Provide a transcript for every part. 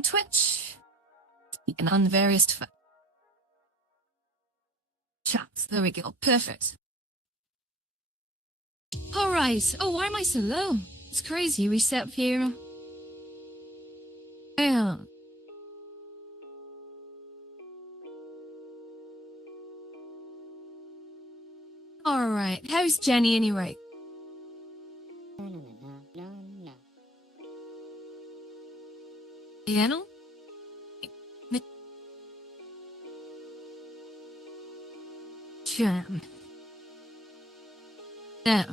on Twitch and on the various chats. There we go. Perfect. Alright. Oh, why am I so low? It's crazy. Reset here. Yeah. Alright. How's Jenny anyway? Piano? Jam. No.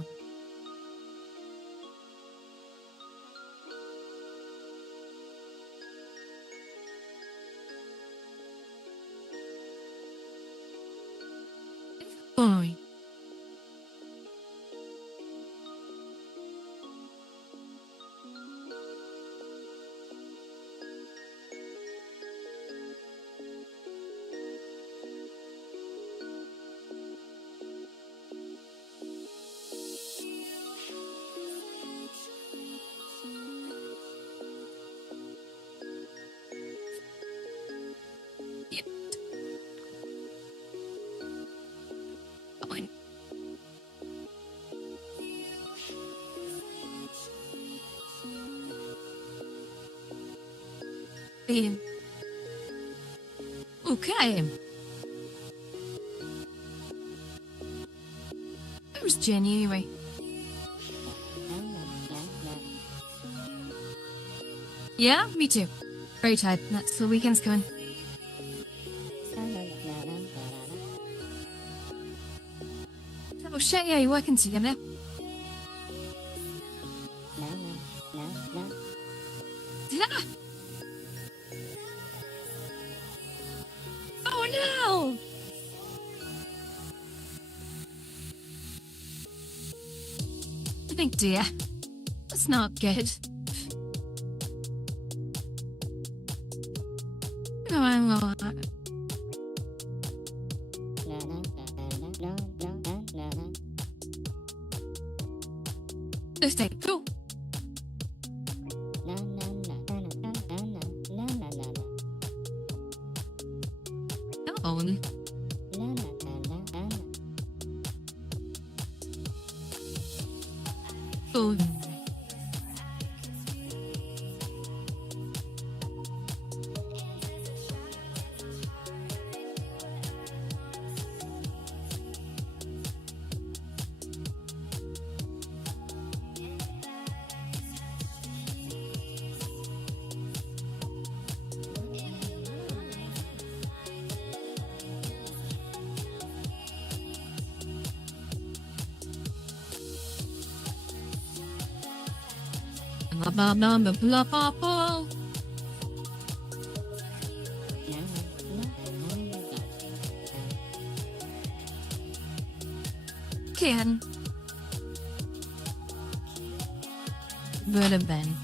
Boy. Yep. Fine. Okay. Where's Jenny anyway? Yeah, me too. Very tired. That's the weekend's coming. Oh shit, yeah, you're working together. Yeah. Oh no! I think, dear, that's not good. Let's take it. Cool. Oh. Oh. Blah blah blah blah blah blah. Can would have been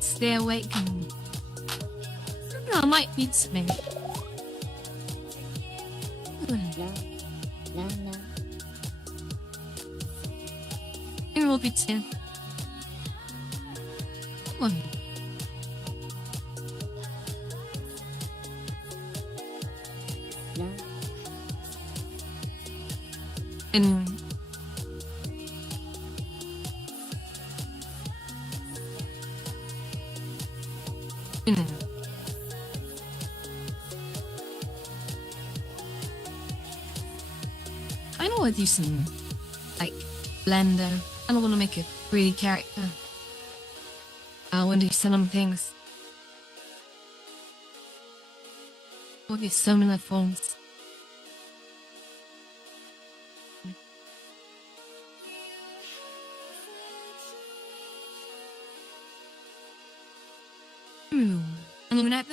stay awake and I might need something. It will be 10. Come on. And I know I'll do some like blender. I don't want to make a 3D character. I want to do some things. I'll get so many phones. And then that.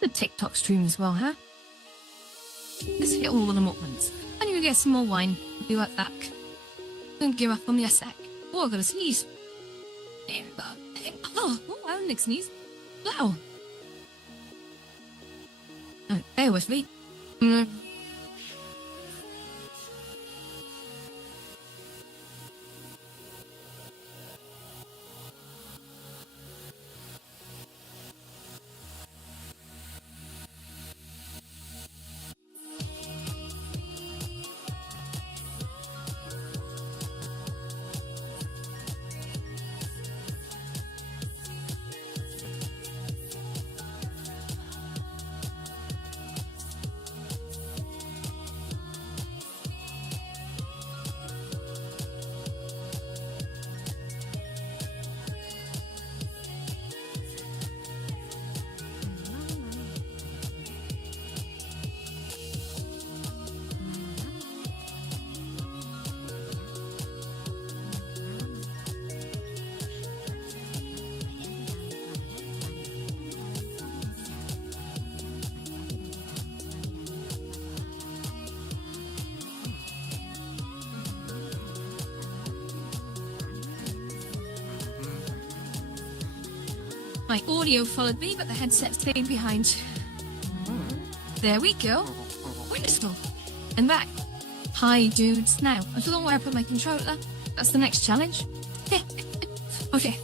The TikTok stream as well, huh? Let's hit all of them at once. I need to get some more wine. Be right back. Don't give up on me a sec. Oh, I gotta sneeze. There we go. Oh, I didn't sneeze. Wow. Oh, bear with me. My audio followed me, but the headset stayed behind. There we go. Wonderful. And back. Hi, dudes. Now, I don't know where I put my controller. That's the next challenge. Okay.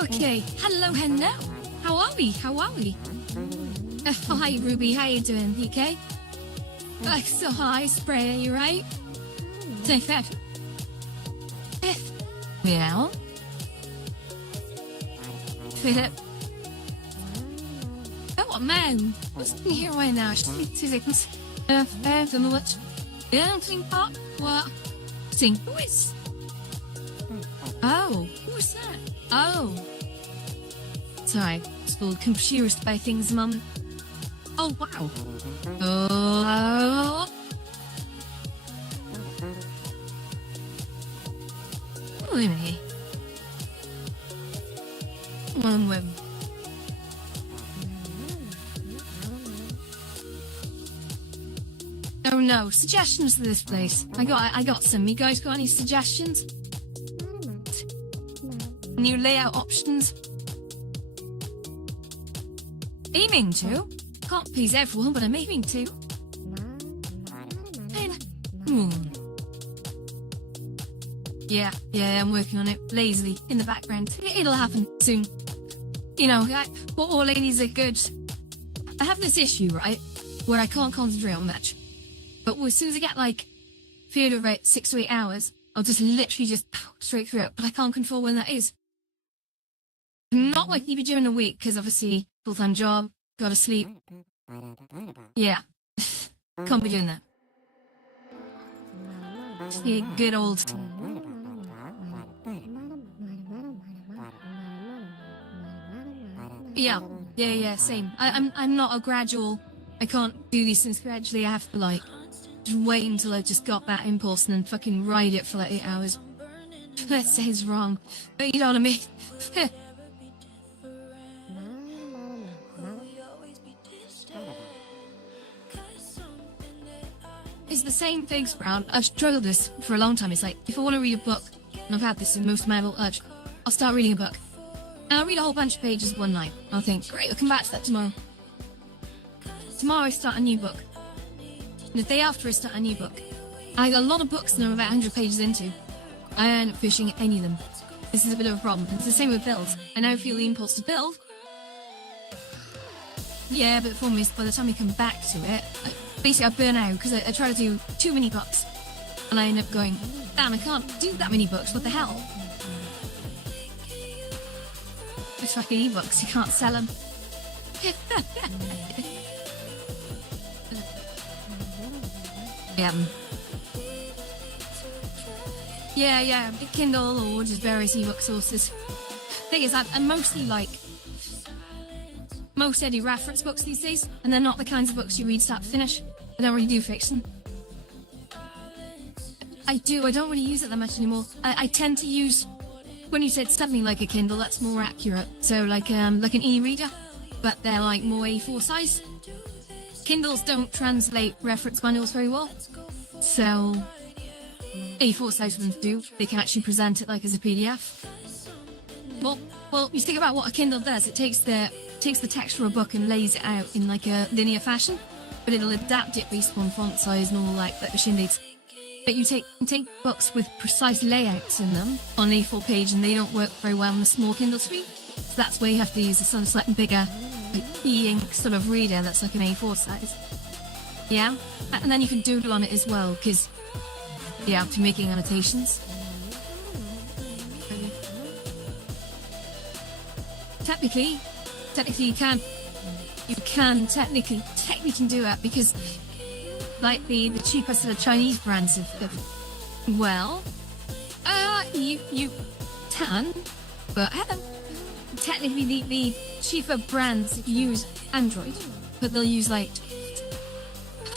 Okay. Hello. How are we? Hi, Ruby. How you doing, PK? So hi, Spray. Are you right? Say Fef. Yeah. Philip. Oh, man. What's in here right now? 2 seconds. Don't know what. Yeah, think pop. What? Sing. Who is? Oh, who is that? Oh. Sorry, it's all confused by things, Mum. Oh, wow. Oh. Blimey. One win. Oh no, suggestions for this place. I got some. You guys got any suggestions? New layout options? Aiming to? Can't please everyone, but I'm aiming to. Yeah, I'm working on it lazily in the background. It'll happen soon. You know, all ladies are good. I have this issue, right, where I can't concentrate on much. But as soon as I get like period of about 6 to 8 hours, I'll just literally just straight through it. But I can't control when that is. Not like even during the week, because obviously full-time job, gotta sleep. Yeah, can't be doing that. Yeah, good old. Yeah, same. I'm not a gradual. I can't do these things gradually. I have to like just wait until I've just got that impulse and then fucking ride it for like 8 hours. Let's say it's wrong, but you know what I mean. It's the same thing, Brown. I've struggled this for a long time. It's like, if I want to read a book, and I've had this in most of my adult urge, I'll start reading a book. And I'll read a whole bunch of pages one night. I'll think, great, I'll come back to that tomorrow. Tomorrow I start a new book. And the day after I start a new book. I got a lot of books that I'm about 100 pages into. I end up finishing any of them. This is a bit of a problem. It's the same with builds. I now feel the impulse to build. Yeah, but the problem is, by the time I come back to it, basically I burn out because I try to do too many books. And I end up going, damn, I can't do that many books, what the hell? It's fucking ebooks, you can't sell them. Yeah, Kindle or just various ebook sources. Thing is, I'm mostly like most Eddie reference books these days, and they're not the kinds of books you read start to finish. I don't really do fiction. I don't really use it that much anymore. I tend to use, when you said something like a Kindle, that's more accurate. So like an e-reader, but they're like more A4 size. Kindles don't translate reference manuals very well, so A4 size ones do. They can actually present it like as a PDF. Well, you think about what a Kindle does. It takes the text for a book and lays it out in like a linear fashion, but it'll adapt it based on font size and all like the shindigs. But you take books with precise layouts in them on an A4 page, and they don't work very well on a small Kindle screen. So that's where you have to use a sort of slightly bigger, like e-ink sort of reader that's like an A4 size. Yeah, and then you can doodle on it as well, because you have to be making annotations. Technically you can technically do it, because like the cheaper sort of Chinese brands you can, but technically the cheaper brands use Android, but they'll use they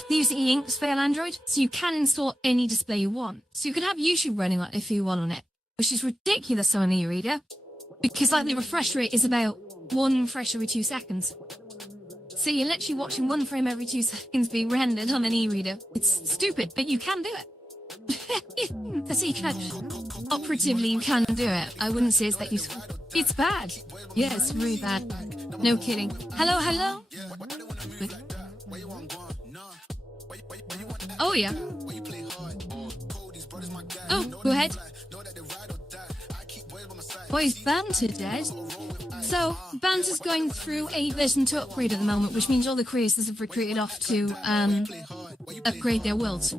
use e-inks for Android, so you can install any display you want. So you can have YouTube running on it if you want on it, which is ridiculous on an e-reader, because like the refresh rate is about 1 refresh every 2 seconds. So you're literally watching 1 frame every 2 seconds being rendered on an e-reader. It's stupid, but you can do it. So you can, operatively, you can do it. I wouldn't say it's that useful. It's bad. Yeah, it's really bad. No kidding. Hello, hello? Oh, yeah. Oh, go ahead. Boys, Banter dead. So, Banter's going through a version 2 upgrade at the moment, which means all the creators have recruited off to upgrade their worlds.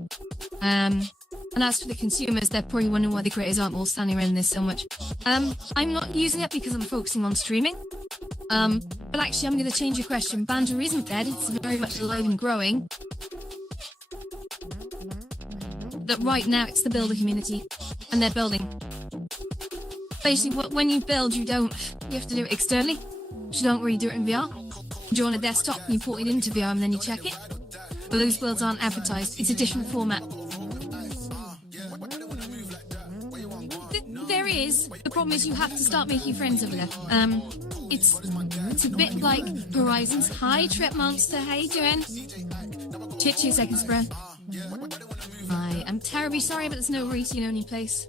And as for the consumers, they're probably wondering why the creators aren't all standing around this so much. I'm not using it because I'm focusing on streaming. But actually, I'm going to change your question. Banter isn't dead. It's very much alive and growing. That right now, it's the builder community. And they're building. Basically, when you build, you have to do it externally. You don't really do it in VR. You do it on a desktop, you put it into VR, and then you check it. But those builds aren't advertised. It's a different format. There is. The problem is you have to start making friends over there. It's a bit like Horizons. Hi, Trip Monster. How you doing? 2 seconds, bro. I am terribly sorry, but there's no rating only place.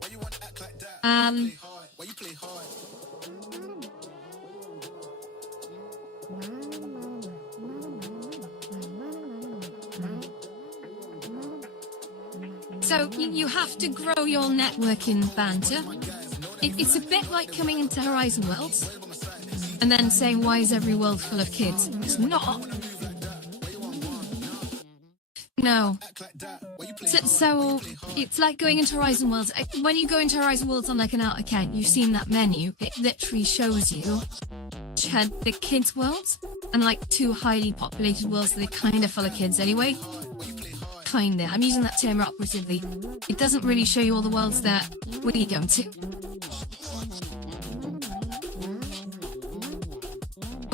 So you have to grow your network in Banter. It's a bit like coming into Horizon Worlds and then saying, why is every world full of kids? It's not. No. So it's like going into Horizon Worlds. When you go into Horizon Worlds on like an out account, you've seen that menu. It literally shows you the kids' worlds and like 2 highly populated worlds that are kind of full of kids anyway. Kinda. I'm using that term operatively. It doesn't really show you all the worlds that we go to.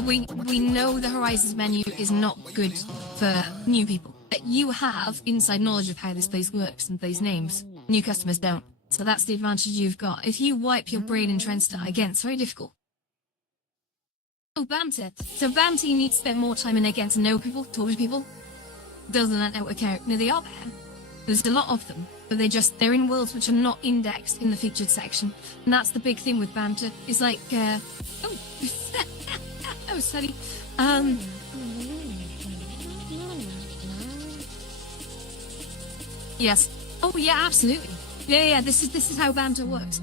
We know the Horizons menu is not good for new people. But you have inside knowledge of how this place works and these names. New customers don't. So that's the advantage you've got. If you wipe your brain and try and start again, it's very difficult. Oh, Banter. So Banter, you need to spend more time in there getting to know people, talk to people. Doesn't that network out? No, they are there. There's a lot of them, but they're in worlds which are not indexed in the featured section. And that's the big thing with Banter. It's like, oh, sorry. Yes. Oh, yeah, absolutely. Yeah, this is how Banter works.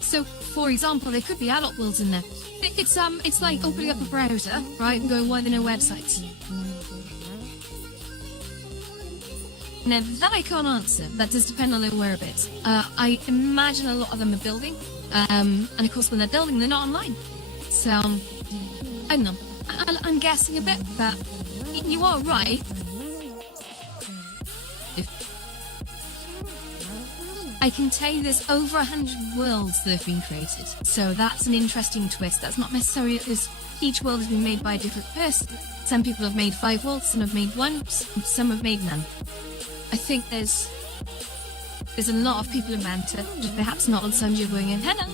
So, for example, there could be adult worlds in there. It's like opening up a browser, right, and going, why are there no websites? Now, that I can't answer. That does depend on their whereabouts. I imagine a lot of them are building. And of course, when they're building, they're not online. So, I don't know. I'm guessing a bit, but you are right. I can tell you there's over 100 worlds that have been created. So that's an interesting twist. That's not necessarily that each world has been made by a different person. Some people have made 5 worlds, some have made 1, some have made none. I think there's a lot of people in Banter, just perhaps not on some you're going in. Hello.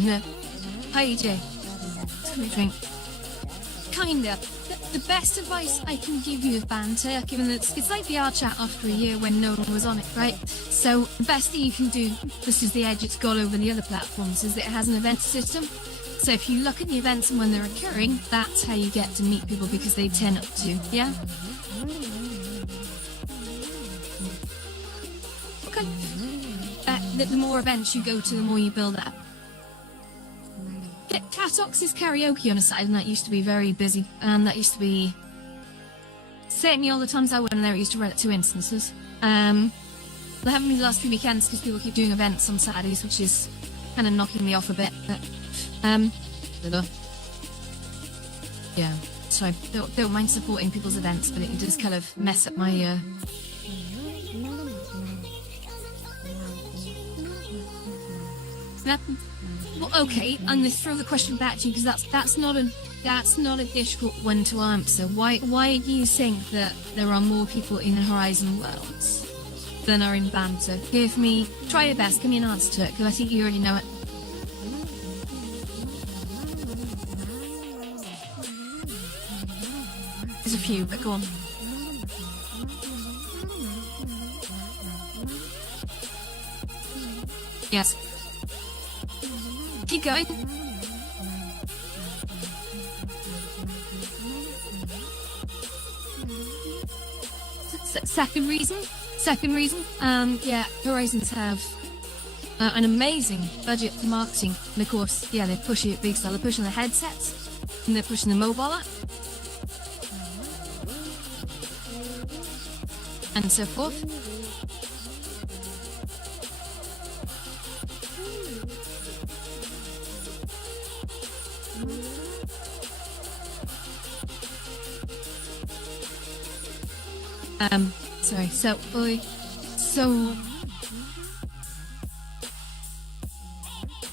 No. Hi, EJ. Let's have a drink. Kinda. The best advice I can give you of Banter, given that it's like the R chat after a year when no one was on it, right? So the best thing you can do, this is the edge it's got over the other platforms, is that it has an event system. So if you look at the events and when they're occurring, that's how you get to meet people because they turn up to, yeah? Okay. The more events you go to, the more you build up. Catox's karaoke on a Saturday night used to be very busy, and that used to be certainly all the times I went there. It used to run at 2 instances. They haven't been the last few weekends because people keep doing events on Saturdays, which is kind of knocking me off a bit. But yeah, so don't mind supporting people's events, but it does kind of mess up my. Well, okay, I'm going to throw the question back to you because that's not a difficult one to answer. Why do you think that there are more people in Horizon Worlds than are in Banter? Try your best, give me an answer to it because I think you already know it. There's a few, but go on. Yes. Keep going. Second reason, yeah, Horizons have an amazing budget for marketing, and of course, yeah, they're pushing it big style. They're pushing the headsets, and they're pushing the mobile app, and so forth. Sorry, so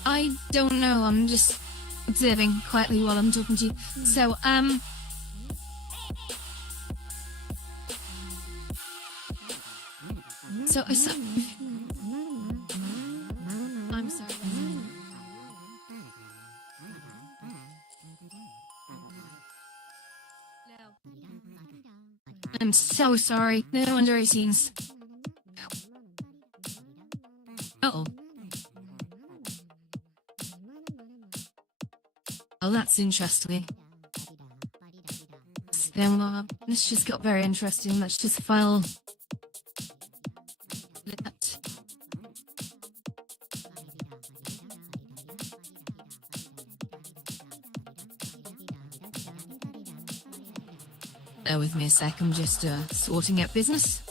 I don't know, I'm just observing quietly while I'm talking to you. So, I'm sorry. I'm so sorry. No wonder it seems. Uh-oh. Oh, that's interesting. Then, this just got very interesting. Let's just file that. Bear with me a sec, I'm just sorting out business.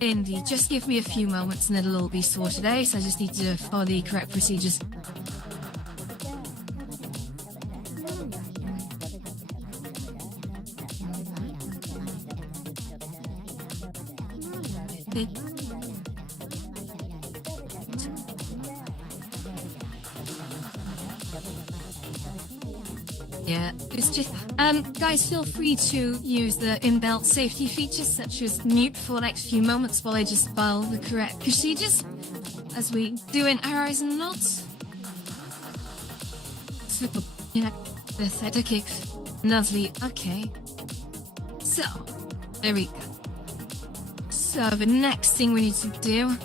Indeed, just give me a few moments and it'll all be sorted out. I just need to follow the correct procedures. Yeah, it's just, guys, feel free to use the inbuilt safety features such as mute for the next few moments while I just file the correct procedures, as we do in Horizon Notes. Super, yeah, okay, lovely, okay. So, there we go. So, the next thing we need to do,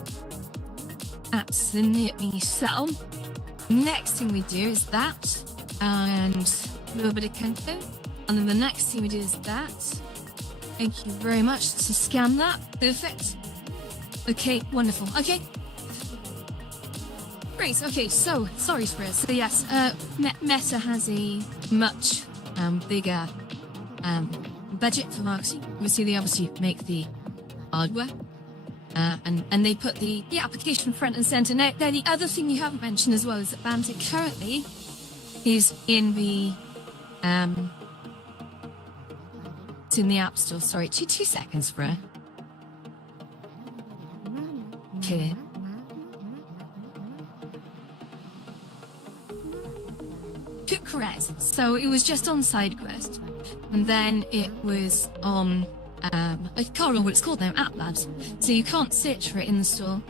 absolutely so, next thing we do is that, and a little bit of Kento, and then the next thing we do is that. Thank you very much to scan that. Perfect. Okay, wonderful. Okay. Great. Okay, so sorry, Spirit. So yes, Meta has a much bigger budget for marketing. Obviously, they make the hardware, and they put the application front and center. Now, the other thing you haven't mentioned as well is that Bantic currently is in the it's in the App Store. Sorry, two seconds, bro. Okay. Correct. So it was just on SideQuest, and then it was on I can't remember what it's called now, App Labs. So you can't search for it in the store.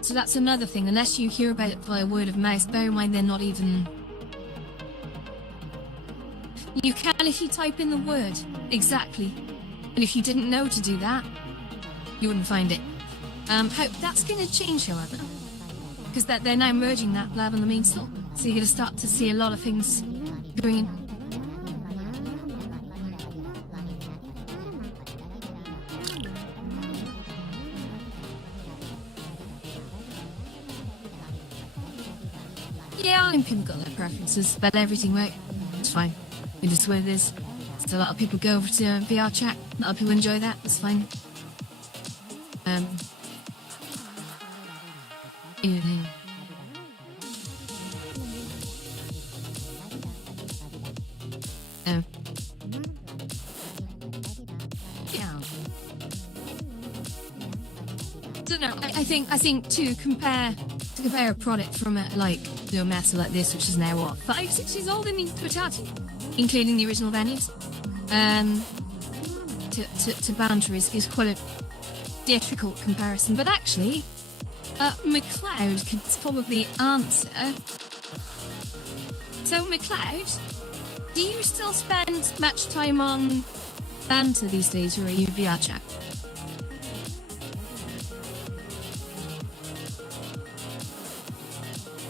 So that's another thing. Unless you hear about it via word of mouth, bear in mind they're not even. You can if you type in the word exactly, and if you didn't know to do that, you wouldn't find it. That's going to change, however, because they're now merging that lab and the main store. So you're going to start to see a lot of things going in. Yeah, I mean, people got their preferences, but everything right. It's fine. It is what it is. So a lot of people go over to VR chat. A lot of people enjoy that. It's fine. Yeah. So no, I think to compare a product from a Meta like this, which is now what 5-6 years old in totality, including the original venues, to Banter is quite a difficult comparison. But actually, McLeod could probably answer So, McLeod, do you still spend much time on banter these days, or are you VR chat?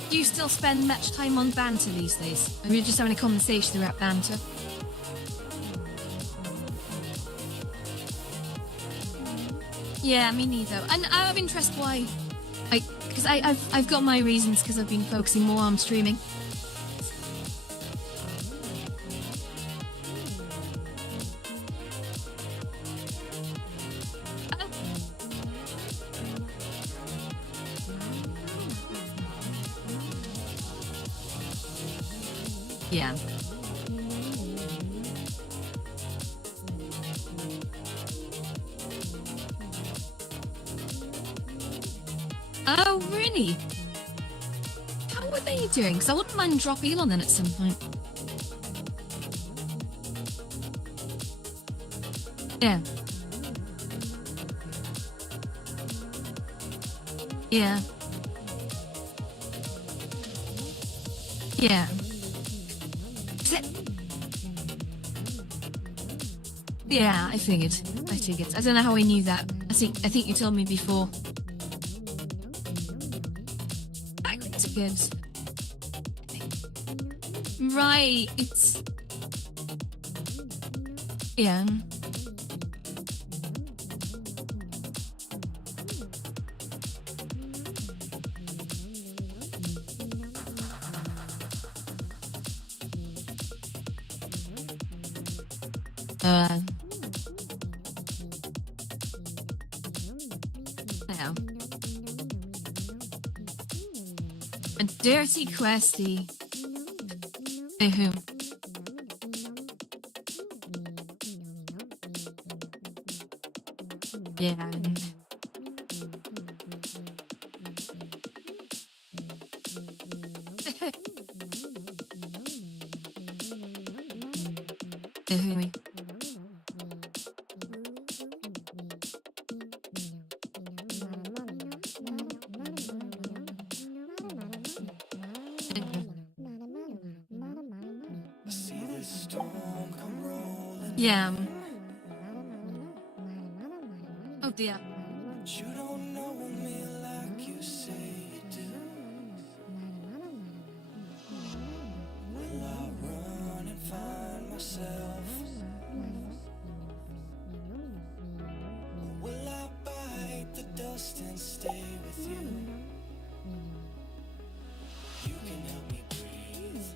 Do you still spend much time on banter these days? Or are you just having a conversation about banter? Yeah, me neither. And I have interest why. Because I've got my reasons because I've been focusing more on streaming. Yeah. Oh, really? How are they doing? Because I wouldn't mind dropping in on them at some point. Yeah. Yeah. Yeah. Yeah, I figured. I don't know how I knew that. I think you told me before. That's good. Right, it's... Yeah. Yeah. A dirty questy. To whom? Yeah. To whom? Yeah. Oh dear. You don't know me like you say you do. Will I run and find myself? Will I bite the dust and stay with you? You can help me breathe,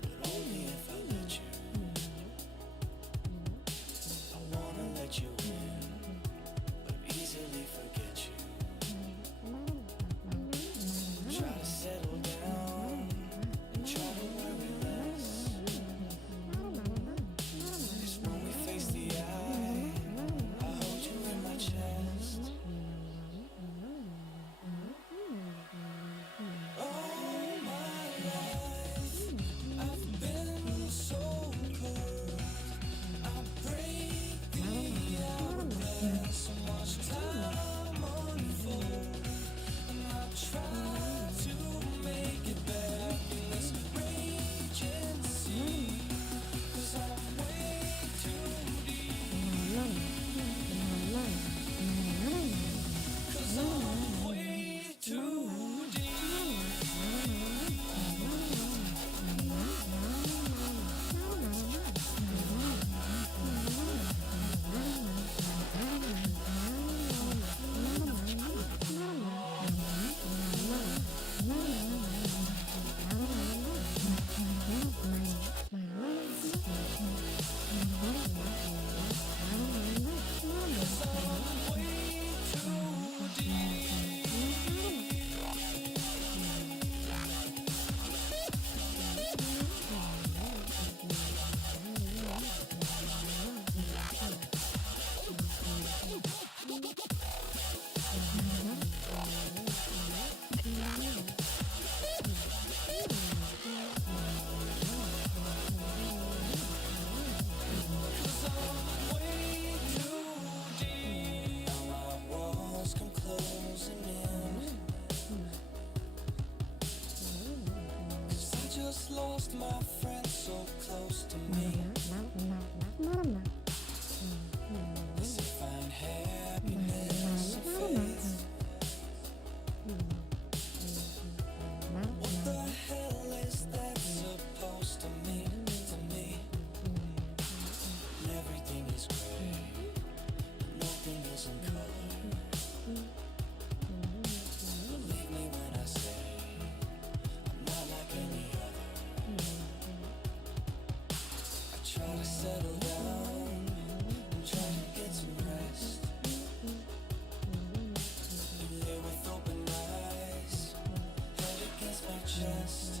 but only if I let you. I wanna let you in, but just lost my friend so close to me. Does he find happiness and faith? What the hell is that supposed to mean to me? And everything is gray, nothing is in color. Believe me when I say I'm not like any other. I try to settle down and try to get some rest. You lay with open eyes, head against my chest.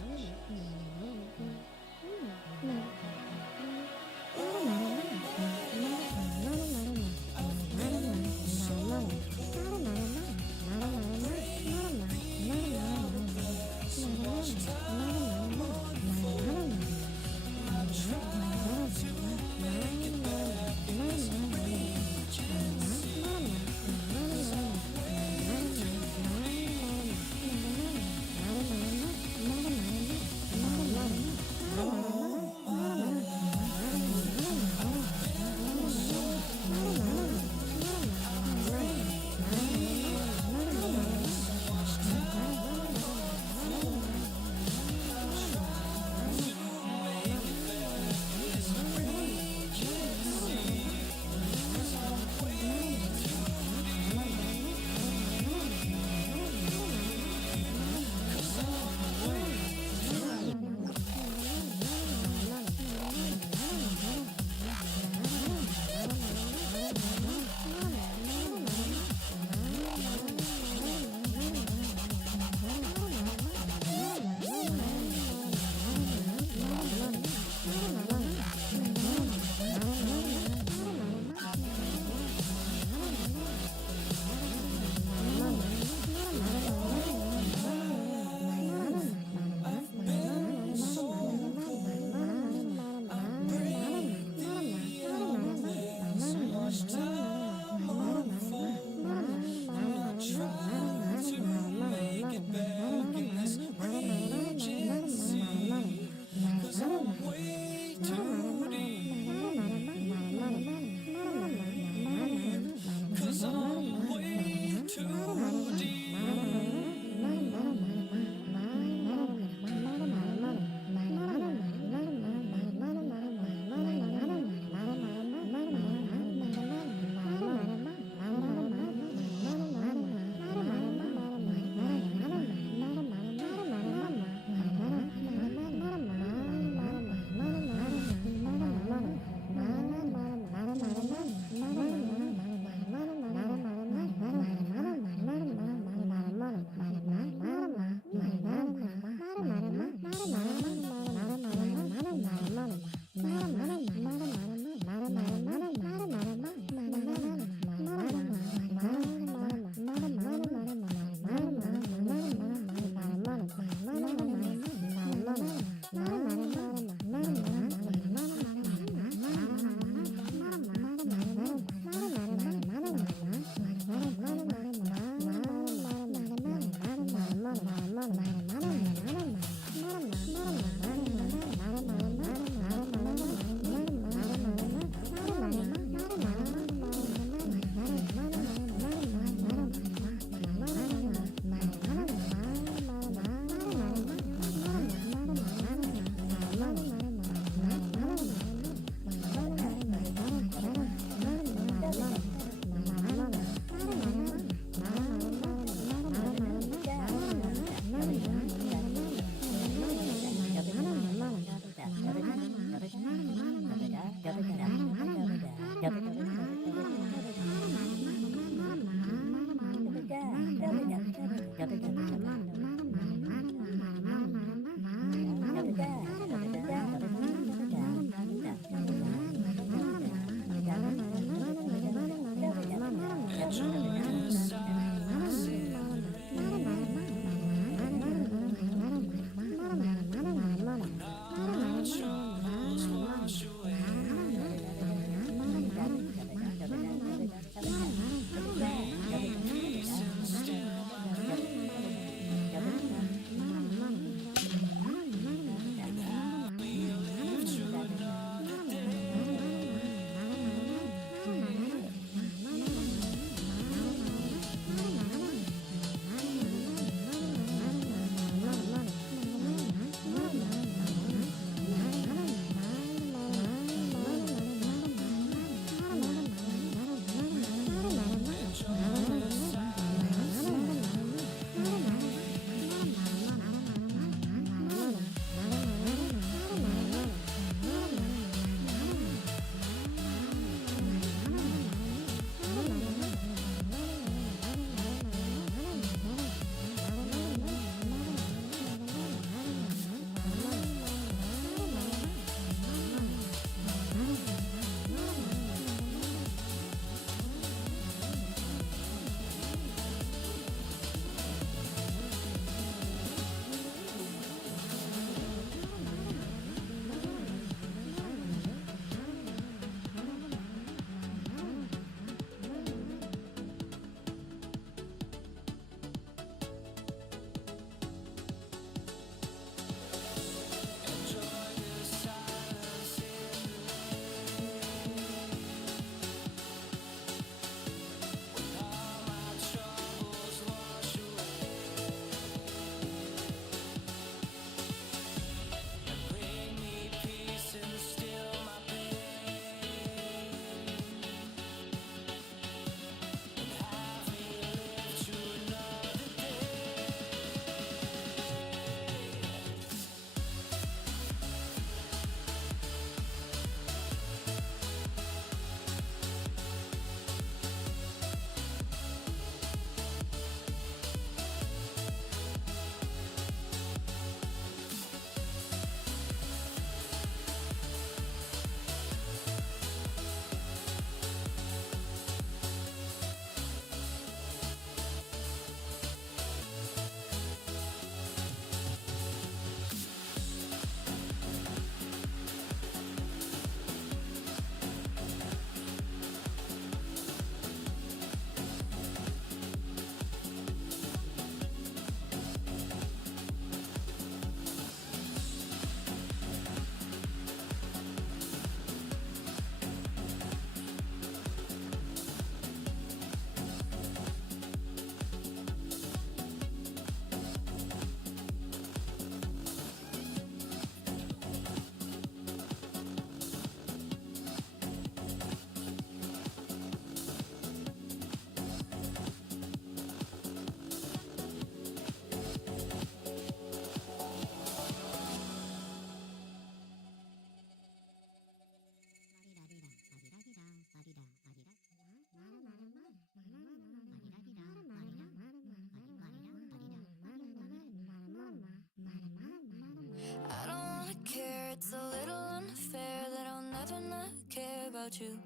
I don't wanna care, it's a little unfair that I'll never not care about you.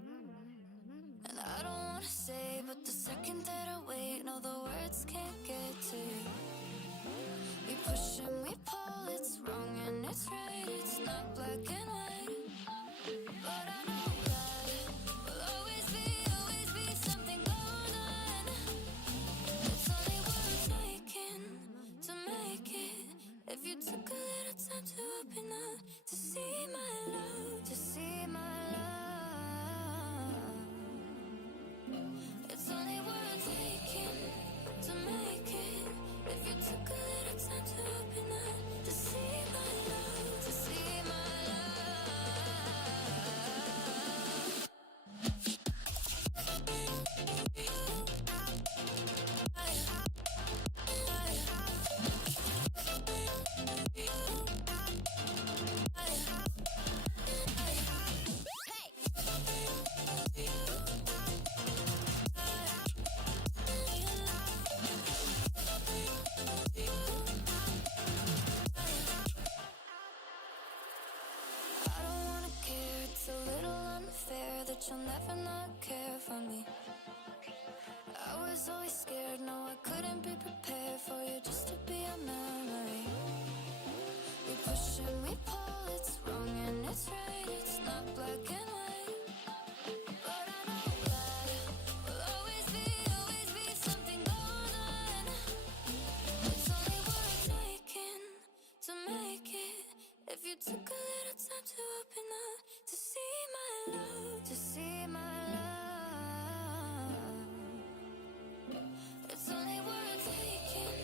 And I don't wanna say, but the second that I wait, no, the words can't get to you. We push and we pull, it's wrong and it's right, it's not black and white. But I know that will always be something going on. It's only worth taking to make it. If you took a little time to open up, to see my love, to see my love. It's only worth taking to make it. If you took a little time to open up, to see my love, to see my I don't wanna care, it's a little unfair that you'll never not care for me. I was always scared, no, I couldn't be prepared for you just to be a memory. We push and we pull, it's wrong and it's right, it's not black and white. But I know that will always be something going on. It's only worth taking to make it. If you took a little time to open up, to see my love, to see my love. It's only worth taking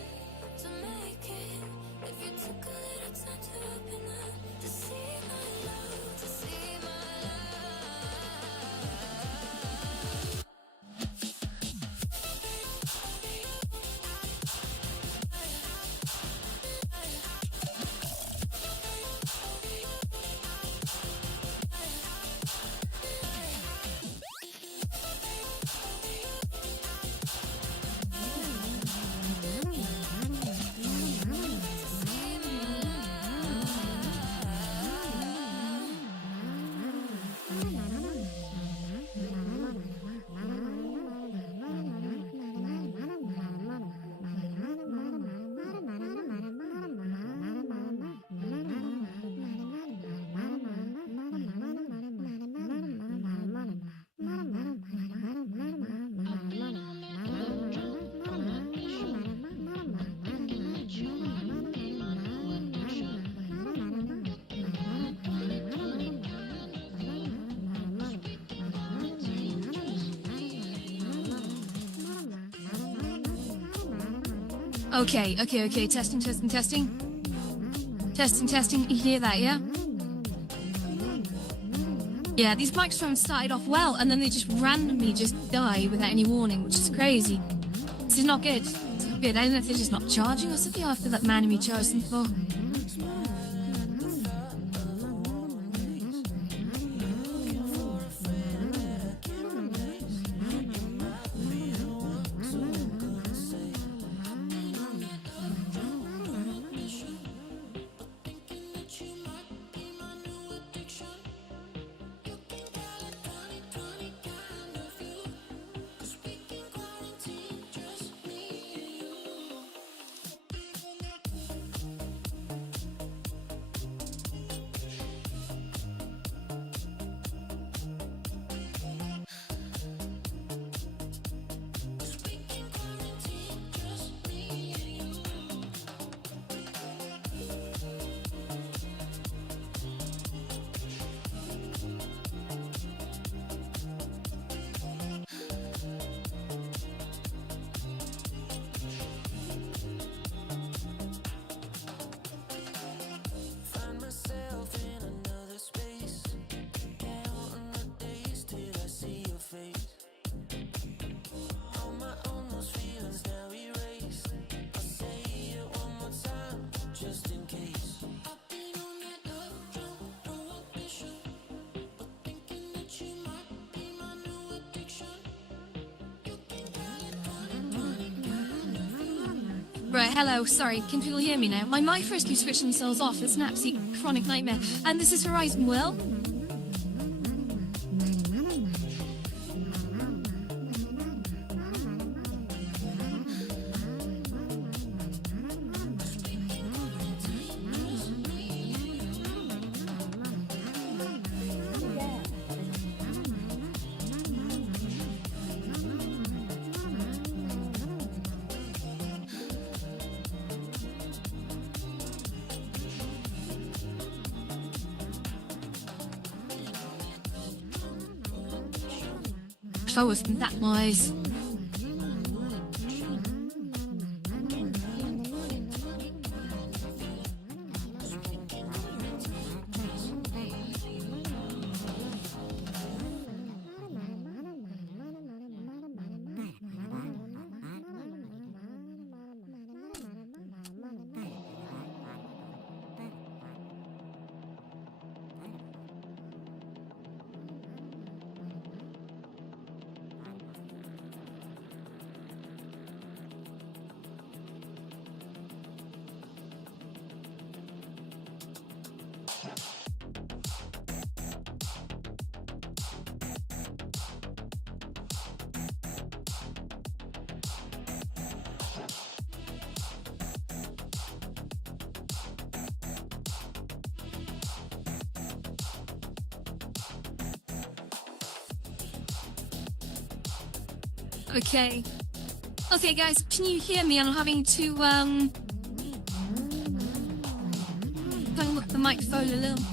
to make it. If you took a little time to open up, to see my love, to see my Okay, testing. Testing, you hear that, yeah? Yeah, these microphones started off well, and then they just randomly just die without any warning, which is crazy. This is not good. It's not good. I don't know if they're just not charging or something. I'll have to let Manny charge them for. Right, hello, sorry, can people hear me now? My mic first keeps switching themselves off, it's an absolute chronic nightmare. And this is Horizon Will. If I wasn't that noise. Okay. Okay, guys, can you hear me? I'm having to, turn up the microphone a little.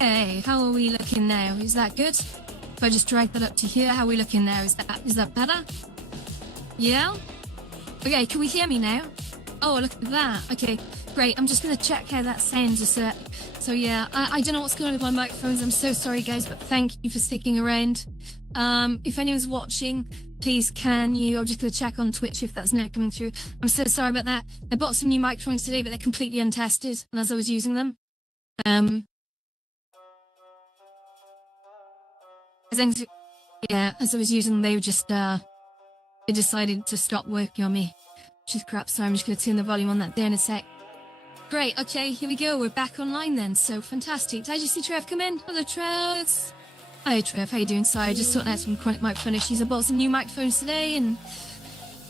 Hey, how are we looking now? Is that good? If I just drag that up to here, how are we looking now? Is that better? Yeah? Okay, can we hear me now? Oh, look at that. Okay, great. I'm just going to check how that sounds a sec. So yeah, I don't know what's going on with my microphones. I'm so sorry, guys, but thank you for sticking around. If anyone's watching, please can you, I'm just going to check on Twitch if that's now coming through. I'm so sorry about that. I bought some new microphones today, but they're completely untested, and as I was using them, as I was using them, they were just, they decided to stop working on me, which is crap, so I'm just going to turn the volume on that there in a sec. Great, okay, here we go, we're back online then, so fantastic. Did I just see Trev come in? Hello, Trev. Hi Trev, how you doing? Sorry, just sorting out some chronic microphone issues. I bought some new microphones today, and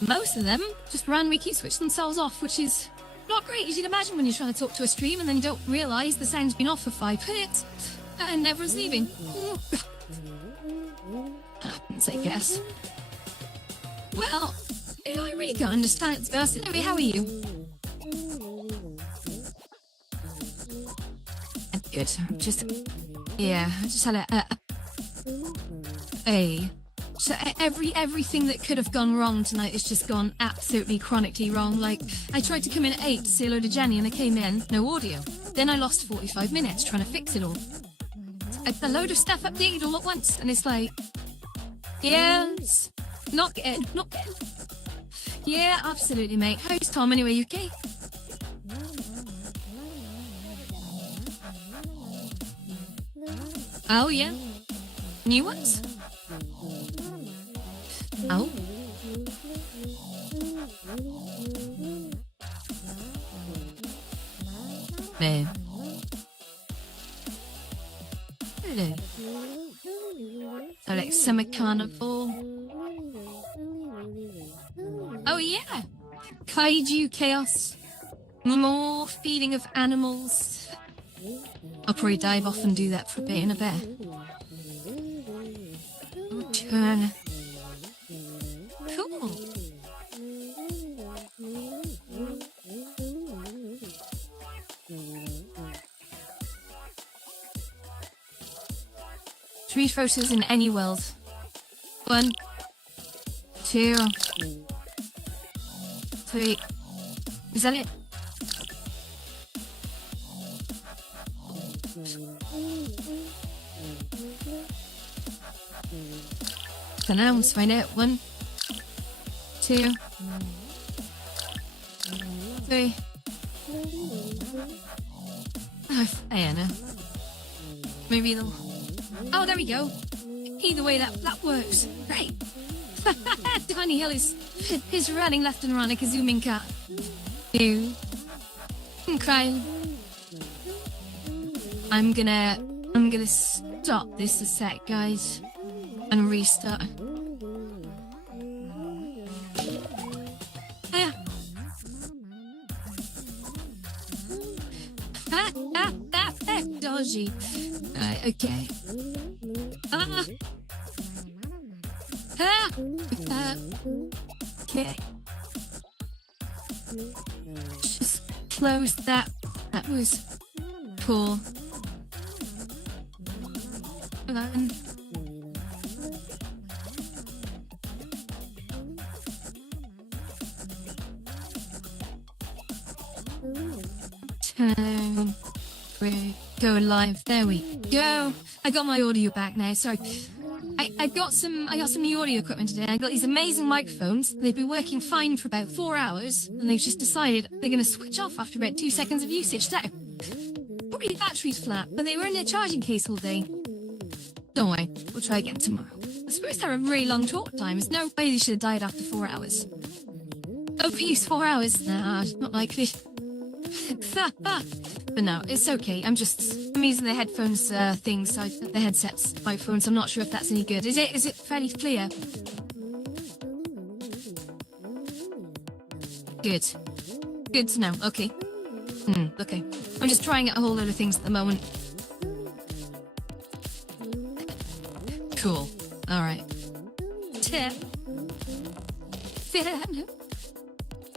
most of them just randomly keep switching themselves off, which is not great, as you'd imagine when you're trying to talk to a stream and then you don't realise the sound's been off for 5 minutes and everyone's leaving. Happens, I guess. Well, I really can't understand it, to be honest. Anyway, how are you? I'm good. I just had so everything that could have gone wrong tonight has just gone absolutely chronically wrong. Like, I tried to come in at 8 to say hello to Jenny and I came in, no audio. Then I lost 45 minutes trying to fix it all. A load of stuff updated all at once, and it's like, yeah, it's not good. Yeah, absolutely, mate. How's Tom anyway, you okay? Oh, yeah. New ones? Oh. No. Hello. So like summer carnival. Oh yeah. Kaiju chaos. More feeding of animals. I'll probably dive off and do that for a bit in a bit. Turn. Cool. Three photos in any world. 1, 2, 3. Is that it? So now let's find out. 1, 2, 3. Oh, I don't know. Maybe they'll. Oh, there we go. Either way, that works. Right. Tiny Hill is running left and right like a zooming cat. Ew. I'm crying. I'm gonna stop this a sec, guys, and restart. Yeah. Dodgy. Okay. Okay. Just close that. That was cool. Turn. Go live. There we go. I got my audio back now. Sorry. I got some new audio equipment today. I got these amazing microphones. They've been working fine for about 4 hours, and they've just decided they're going to switch off after about 2 seconds of usage. So, probably the battery's flat, but they were in their charging case all day. Don't worry, we'll try again tomorrow. I suppose they're a really long talk time. There's no way they should have died after 4 hours. Overuse 4 hours? Nah, not likely. But no, it's okay. I'm using the headphones thing, so the headsets, my phones. I'm not sure if that's any good. Is it fairly clear? Good. Good to know. Okay. Okay. I'm just trying out a whole load of things at the moment. Cool. All right.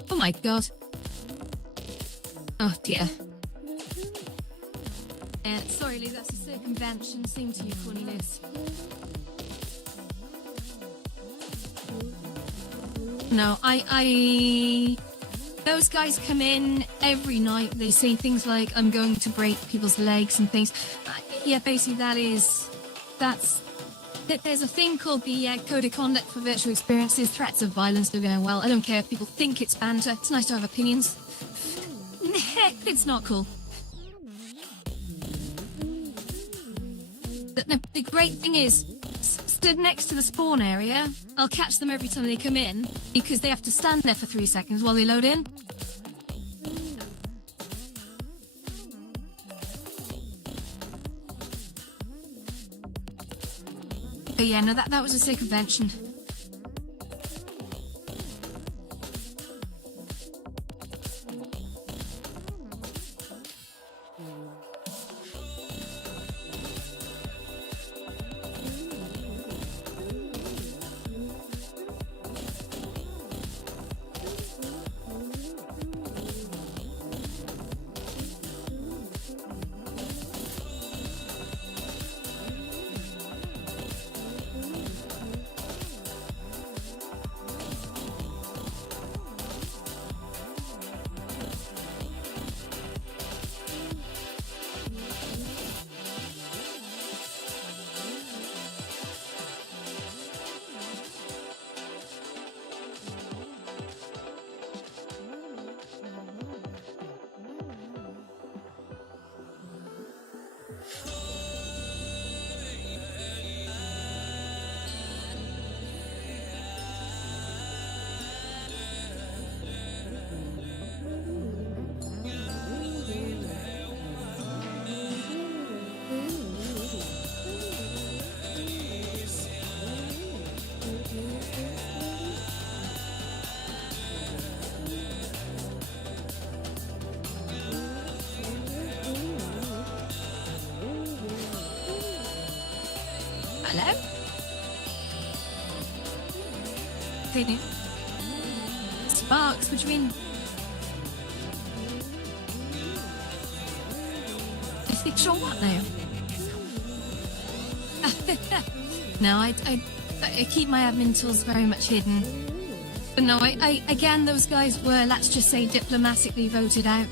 Oh my god. Oh dear. Sorry, Lee, that's a circumvention. Same to you, Cornelius. No, those guys come in every night. They say things like, I'm going to break people's legs and things. Yeah, basically there's a thing called the Code of Conduct for Virtual Experiences. Threats of violence are going well. I don't care if people think it's banter. It's nice to have opinions. It's not cool. The great thing is, stood next to the spawn area, I'll catch them every time they come in, because they have to stand there for 3 seconds while they load in. But yeah, no, that was a sick convention. Hello? Feeling sparks between. I think sure what now? No, I keep my admin tools very much hidden. But no, I again, those guys were, let's just say, diplomatically voted out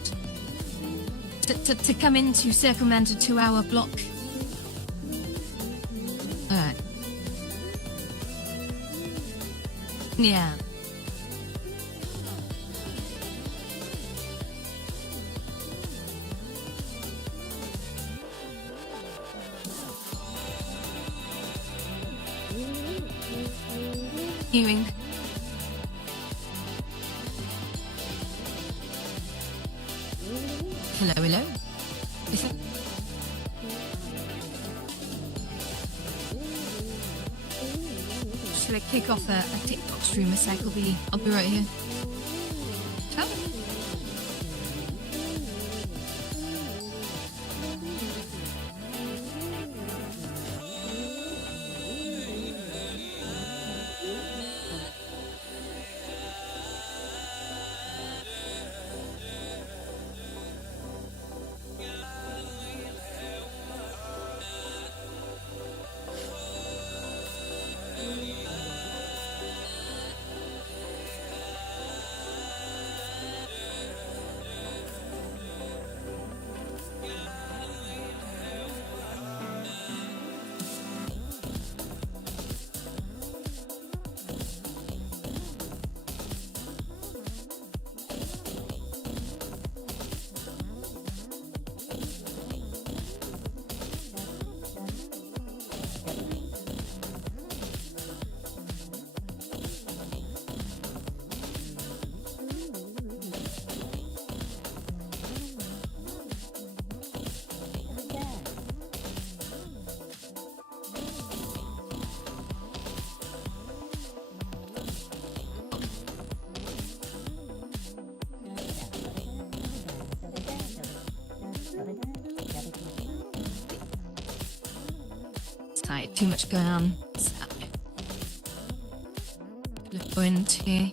to come in to circumvent a 2-hour block. Alright. Yeah. Ewing. Hello, hello. Should I kick off a TikTok stream a sec? I'll be right here. Ciao. Tight, too much going on. So, go into.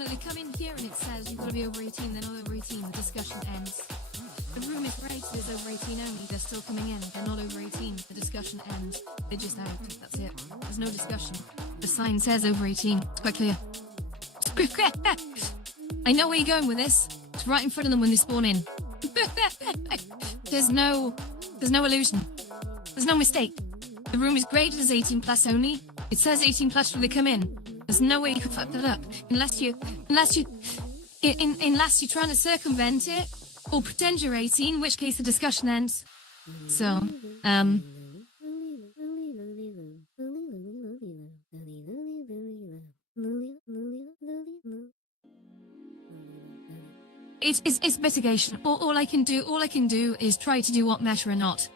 no, they come in here and it says you've got to be over 18, they're not over 18, the discussion ends. The room is rated as over 18 only, they're still coming in, they're not over 18, the discussion ends. They're just out, that's it. There's no discussion. The sign says over 18, it's quite clear. I know where you're going with this. It's right in front of them when they spawn in. There's no illusion. There's no mistake. The room is graded as 18 plus only. It says 18 plus when they come in. There's no way you can fuck that up unless you're trying to circumvent it or pretend you're 18, in which case the discussion ends. So, It's mitigation. All I can do is try to do what Meta are not.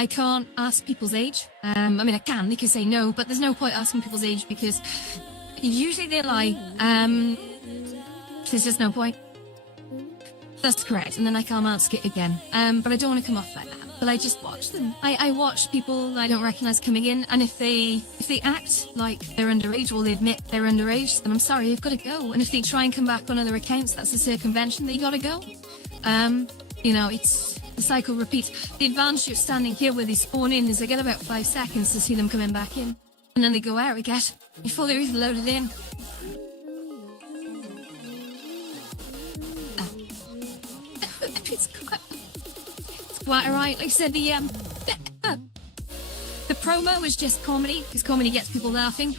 I can't ask people's age. I mean, I can. They can say no, but there's no point asking people's age because usually they lie. There's just no point. That's correct. And then I can't ask it again. But I don't want to come off like that. But I just watch them. I watch people I don't recognize coming in, and if they act like they're underage or they admit they're underage, then I'm sorry, you've got to go. And if they try and come back on other accounts, that's a circumvention. They got to go. It's the cycle repeats. The advantage of standing here where they spawn in is I get about 5 seconds to see them coming back in, and then they go out again before they're even loaded in. It's quite alright. Like I said, the promo is just comedy, because comedy gets people laughing.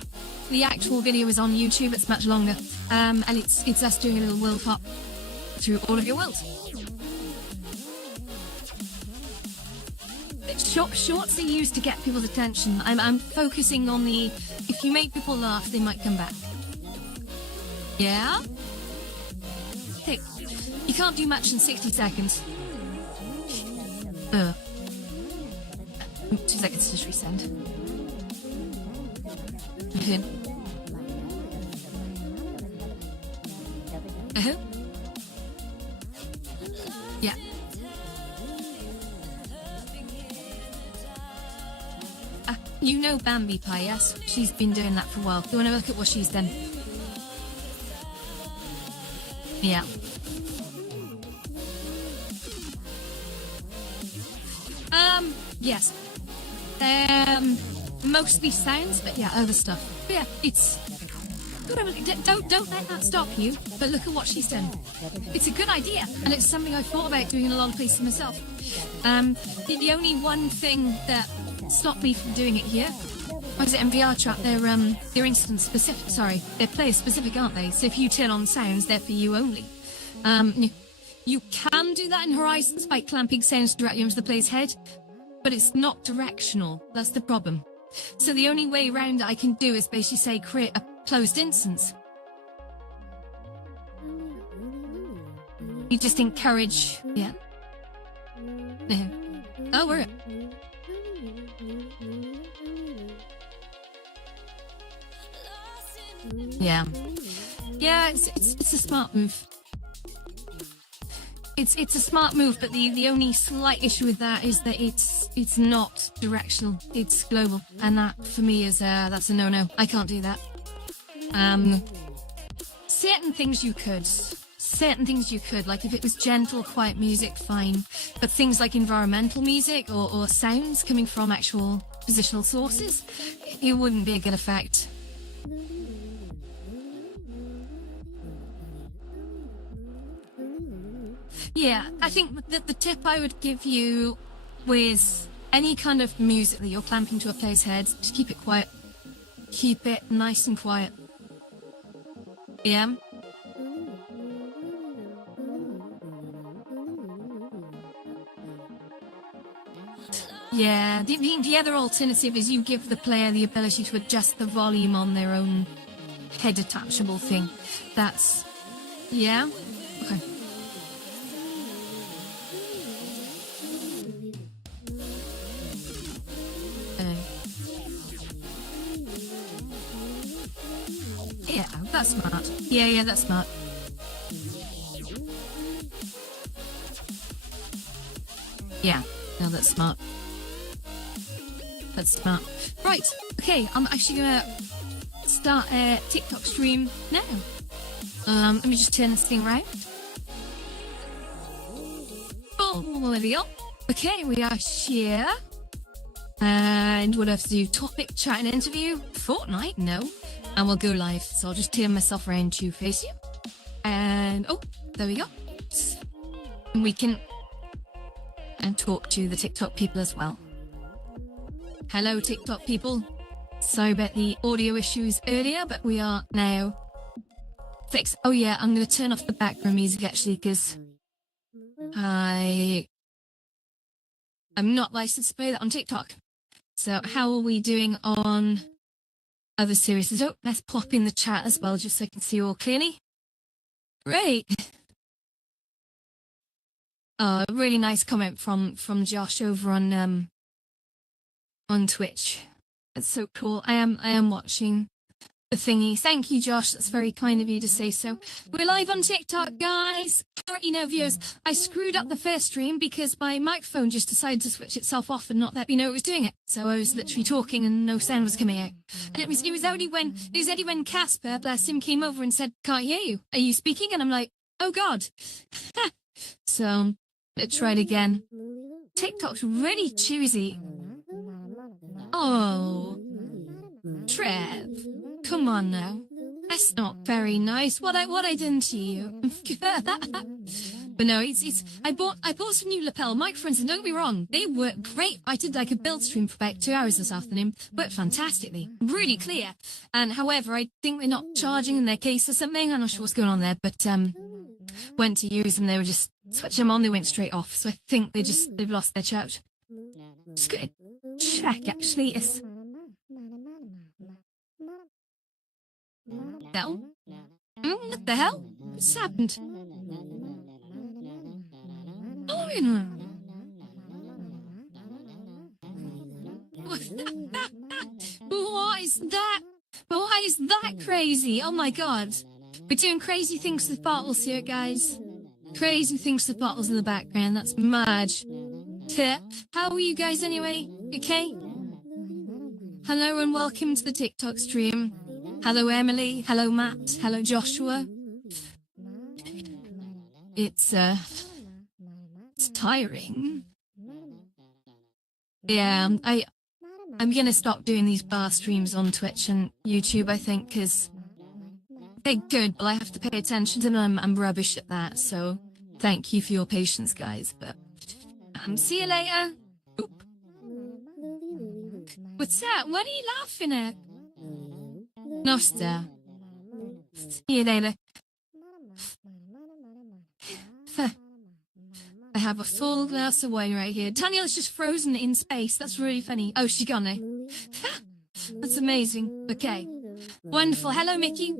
The actual video is on YouTube, it's much longer. And it's us doing a little world hop through all of your worlds. Shorts are used to get people's attention. I'm focusing on the, if you make people laugh, they might come back. Yeah? Hey, you can't do much in 60 seconds. 2 seconds to just resend. Okay. Yeah. You know Bambi Pie, yes? She's been doing that for a while. You want to look at what she's done? Yeah. Yes. Mostly sounds, but yeah, other stuff. But yeah, it's... Don't let that stop you, but look at what she's done. It's a good idea, and it's something I've thought about doing in a lot of places myself. The only one thing that stopped me from doing it here was it MVR chat. They're instance specific, sorry, they're player specific, aren't they? So if you turn on sounds, they're for you only. You can do that in Horizons by clamping sounds directly onto the player's head, but it's not directional. That's the problem. So the only way around I can do is basically say create a closed instance. You just encourage, yeah. Oh, we're... Yeah. Yeah, it's a smart move. It's a smart move, but the only slight issue with that is that it's not directional. It's global, and that for me is that's a no-no. I can't do that. Certain things you could. Like if it was gentle, quiet music, fine. But things like environmental music or sounds coming from actual positional sources, it wouldn't be a good effect. Yeah, I think that the tip I would give you with any kind of music that you're clamping to a player's head, just keep it quiet. Keep it nice and quiet. Yeah? Yeah, the other alternative is you give the player the ability to adjust the volume on their own head detachable thing. That's... Yeah? Okay. Yeah, that's smart. Yeah, that's smart. Yeah, no, that's smart. That's smart. Right, okay, I'm actually gonna start a TikTok stream now. Let me just turn this thing around. Oh, there we go. Okay, we are here. And what do I have to do? Topic, chat, and interview? Fortnite? No. And we'll go live. So I'll just turn myself around to face you. And, oh, there we go. And we can talk to the TikTok people as well. Hello, TikTok people. Sorry about the audio issues earlier, but we are now fixed. Oh yeah, I'm going to turn off the background music actually, because I'm not licensed to play that on TikTok. So how are we doing on other series? Oh, let's pop in the chat as well, just so I can see you all clearly. Great. A really nice comment from Josh over on Twitch. That's so cool. I am watching the thingy. Thank you, Josh. That's very kind of you to say so. We're live on TikTok, guys. Already know viewers. I screwed up the first stream because my microphone just decided to switch itself off and not let me know it was doing it. So I was literally talking and no sound was coming out. And it was only when Casper, bless him, came over and said, "Can't hear you. Are you speaking?" And I'm like, "Oh God." So let's try it again. TikTok's really choosy. Oh, Trev, come on now. That's not very nice. What I done to you? But no, it's. I bought some new lapel microphones, and don't get me wrong, they work great. I did like a build stream for about 2 hours this afternoon. Worked fantastically, really clear. And however, I think they're not charging in their case or something. I'm not sure what's going on there, but went to use them. They were just switching them on. They went straight off. So I think they've lost their charge. It's good. Check actually is. No. What the hell? What's happened? Oh, you know. What is that? Why is that crazy? Oh my God. We're doing crazy things with bottles here, guys. Crazy things with bottles in the background. That's mad. How are you guys anyway? Okay? Hello and welcome to the TikTok stream. Hello Emily. Hello Matt. Hello Joshua. It's tiring. Yeah, I'm gonna stop doing these bar streams on Twitch and YouTube, I think, because they're good, but I have to pay attention to them. I'm rubbish at that, so thank you for your patience, guys. But see you later. Oop. What's that? What are you laughing at? Nosta. See you later. I have a full glass of wine right here. Daniel's just frozen in space. That's really funny. Oh, she's gone now. That's amazing. Okay. Wonderful. Hello, Mickey.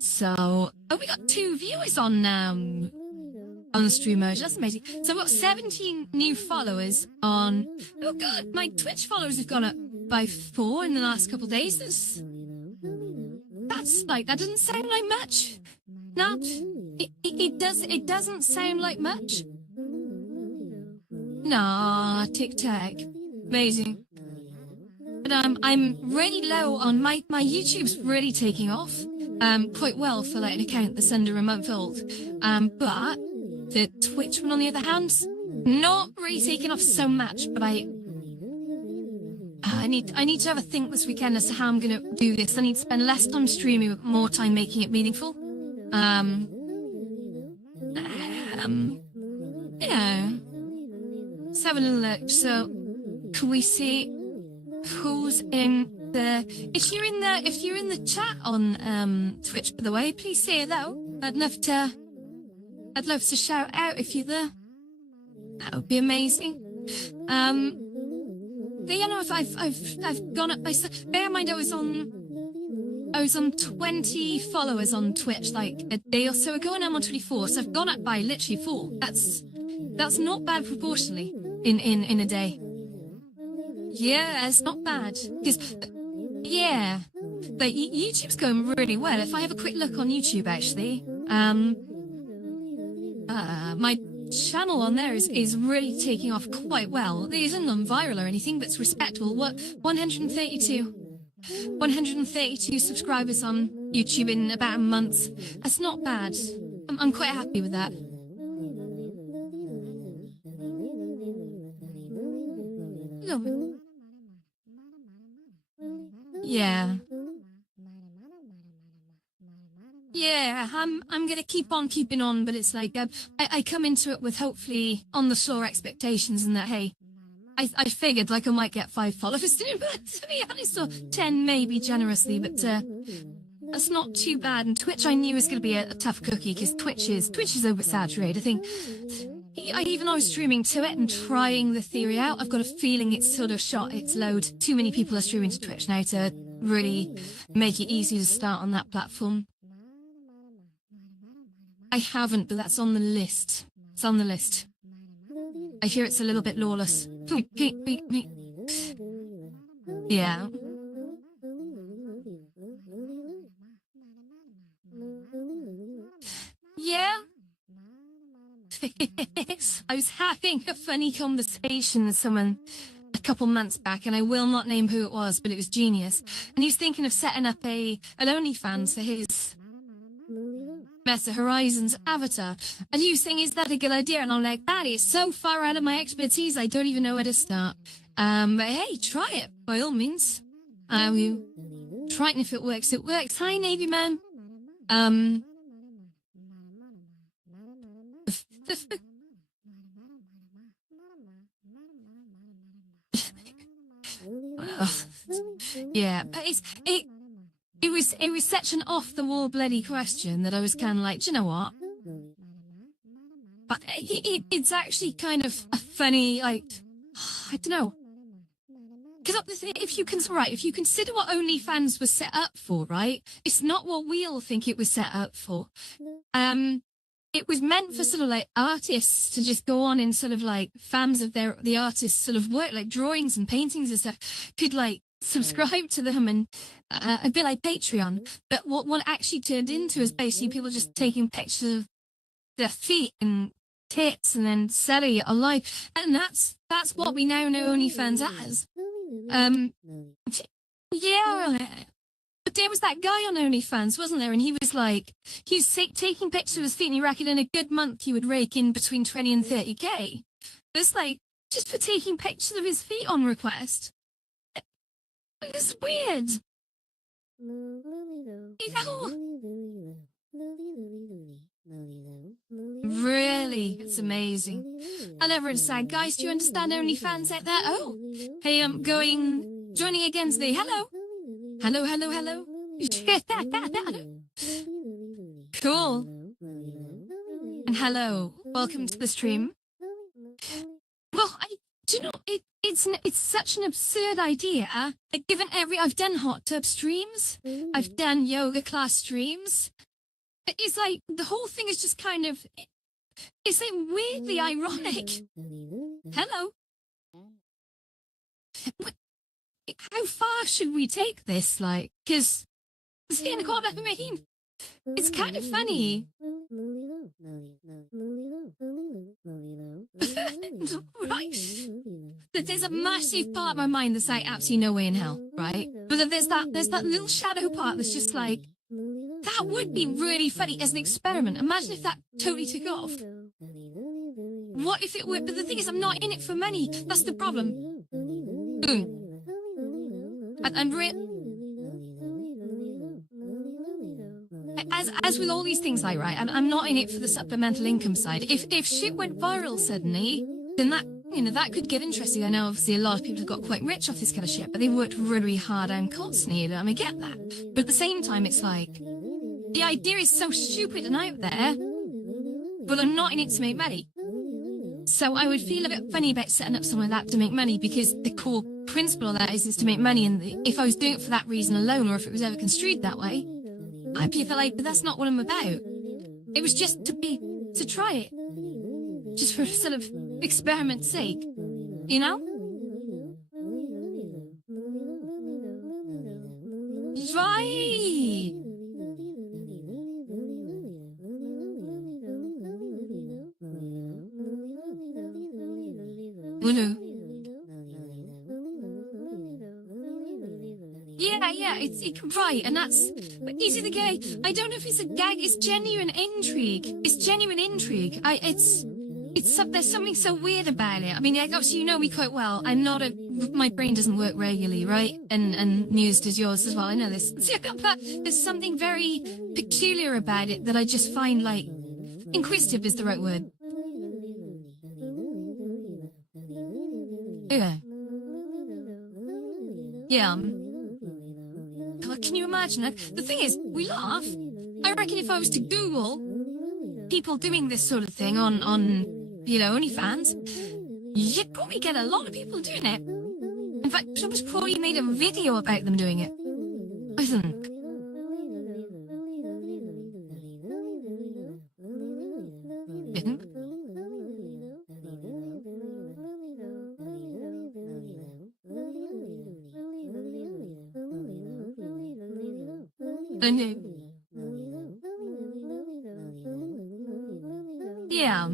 So, we got 2 viewers on the stream mode. That's amazing. So I've got 17 new followers on. Oh God, my Twitch followers have gone up by 4 in the last couple of days. That doesn't sound like much. No, it doesn't sound like much. Nah, TikTok, amazing. But I'm really low on my YouTube's really taking off. Quite well for like an account that's under a month old. But the Twitch one on the other hand, not really taking off so much. But I need to have a think this weekend as to how I'm gonna do this. I need to spend less time streaming, but more time making it meaningful. Yeah. Let's have a little look. So, can we see who's in the? If you're in the chat on Twitch, by the way, please say hello. I'd love to shout out if you're there. That would be amazing. But yeah, no, if I've gone up by. Bear in mind, I was on 20 followers on Twitch like a day or so ago, and I'm on 24. So I've gone up by literally 4. That's not bad proportionally in a day. Yeah, it's not bad. Because, yeah, but YouTube's going really well. If I have a quick look on YouTube, actually, my channel on there is really taking off quite well. It isn't non-viral or anything, but it's respectable. What, 132 subscribers on YouTube in about a month. That's not bad. I'm quite happy with that. Yeah. Yeah, I'm gonna keep on keeping on, but it's like I come into it with hopefully on the floor expectations and that, hey, I figured like I might get 5 followers to do, but to be honest, or 10 maybe generously, but that's not too bad. And Twitch I knew was gonna be a tough cookie because Twitch is oversaturated. I think even though I was streaming to it and trying the theory out, I've got a feeling it's sort of shot its load. Too many people are streaming to Twitch now to really make it easy to start on that platform. I haven't, but that's on the list. It's on the list. I hear it's a little bit lawless. Yeah. Yeah. I was having a funny conversation with someone a couple months back, and I will not name who it was, but it was genius. And he was thinking of setting up an OnlyFans for his Meta Horizons avatar. And he was saying, is that a good idea? And I'm like, that is so far out of my expertise, I don't even know where to start. But hey, try it, by all means. Try it, and if it works, it works. Hi, Navy Man. Yeah, but it was such an off the wall bloody question that I was kind of like, do you know what? But it's actually kind of a funny, like, I don't know. Because if you consider what OnlyFans was set up for, right? It's not what we all think it was set up for. It was meant for sort of like artists to just go on and sort of like fans of the artists' sort of work, like drawings and paintings and stuff, could like subscribe to them and a bit like Patreon. But what actually turned into is basically people just taking pictures of their feet and tits and then selling it online, and that's what we now know OnlyFans as. Yeah. But there was that guy on OnlyFans, wasn't there? And he was like, he was taking pictures of his feet, and he reckoned in a good month he would rake in between 20 and 30k. It's like, just for taking pictures of his feet on request. It's weird. You know? Really, it's amazing. And everyone's saying, guys, do you understand OnlyFans out there? Oh, hey, I'm joining again today. Hello. Hello. Cool. And hello, welcome to the stream. Well, do you know, it's such an absurd idea. Like, given I've done hot tub streams, I've done yoga class streams. It's like, the whole thing is just kind of, it's like weirdly ironic. Hello. How far should we take this? Like, because, you know what I mean? It's kind of funny. Right? There's a massive part of my mind that's like, absolutely no way in hell, right? But then there's that little shadow part that's just like, that would be really funny as an experiment. Imagine if that totally took off. What if it would? But the thing is, I'm not in it for money. That's the problem. As with all these things, like, right, I'm not in it for the supplemental income side. If shit went viral suddenly, then that could get interesting. I know obviously a lot of people have got quite rich off this kind of shit, but they worked really hard and constantly. I get that. But at the same time, it's like, the idea is so stupid and out there, but I'm not in it to make money. So I would feel a bit funny about setting up something like that to make money, because the core principle of that is to make money. And if I was doing it for that reason alone, or if it was ever construed that way, I'd be like, but that's not what I'm about. It was just to try it. Just for sort of experiment's sake. You know? Right! no. Yeah, it's right, and that's, but is it a gag? I don't know if it's a gag, it's genuine intrigue. It's genuine intrigue. There's something so weird about it. I mean, obviously you know me quite well. My brain doesn't work regularly, right? And news does yours as well, I know this. But there's something very peculiar about it that I just find, like, inquisitive is the right word. Yeah. Yeah. Can you imagine it? The thing is, we laugh. I reckon if I was to Google people doing this sort of thing on OnlyFans, you'd probably get a lot of people doing it. In fact, someone's probably made a video about them doing it. I think. Didn't? I know. Yeah.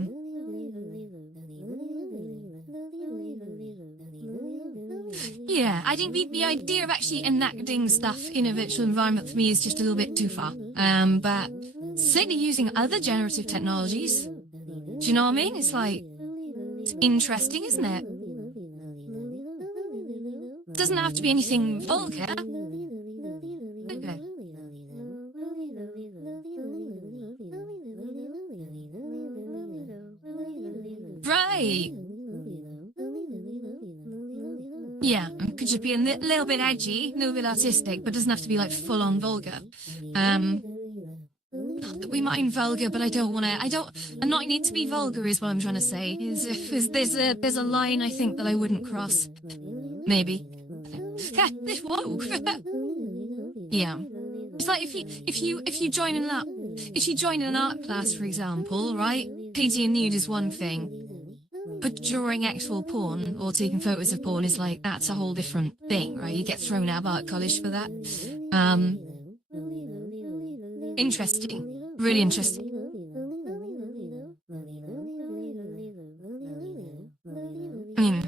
Yeah, I think the idea of actually enacting stuff in a virtual environment for me is just a little bit too far. But certainly using other generative technologies, do you know what I mean? It's like, it's interesting, isn't it? It doesn't have to be anything vulgar. Okay. Right. Yeah, it could just be a little bit edgy, a little bit artistic, but doesn't have to be like full-on vulgar. Not that we mind vulgar, but I don't want to. I'm not need to be vulgar, is what I'm trying to say. There's a line I think that I wouldn't cross. Maybe. Whoa. Yeah. It's like if you join an art class, for example, right? Painting a nude is one thing, but drawing actual porn or taking photos of porn is like, that's a whole different thing, right? You get thrown out of art college for that. Interesting. Really interesting. I mean,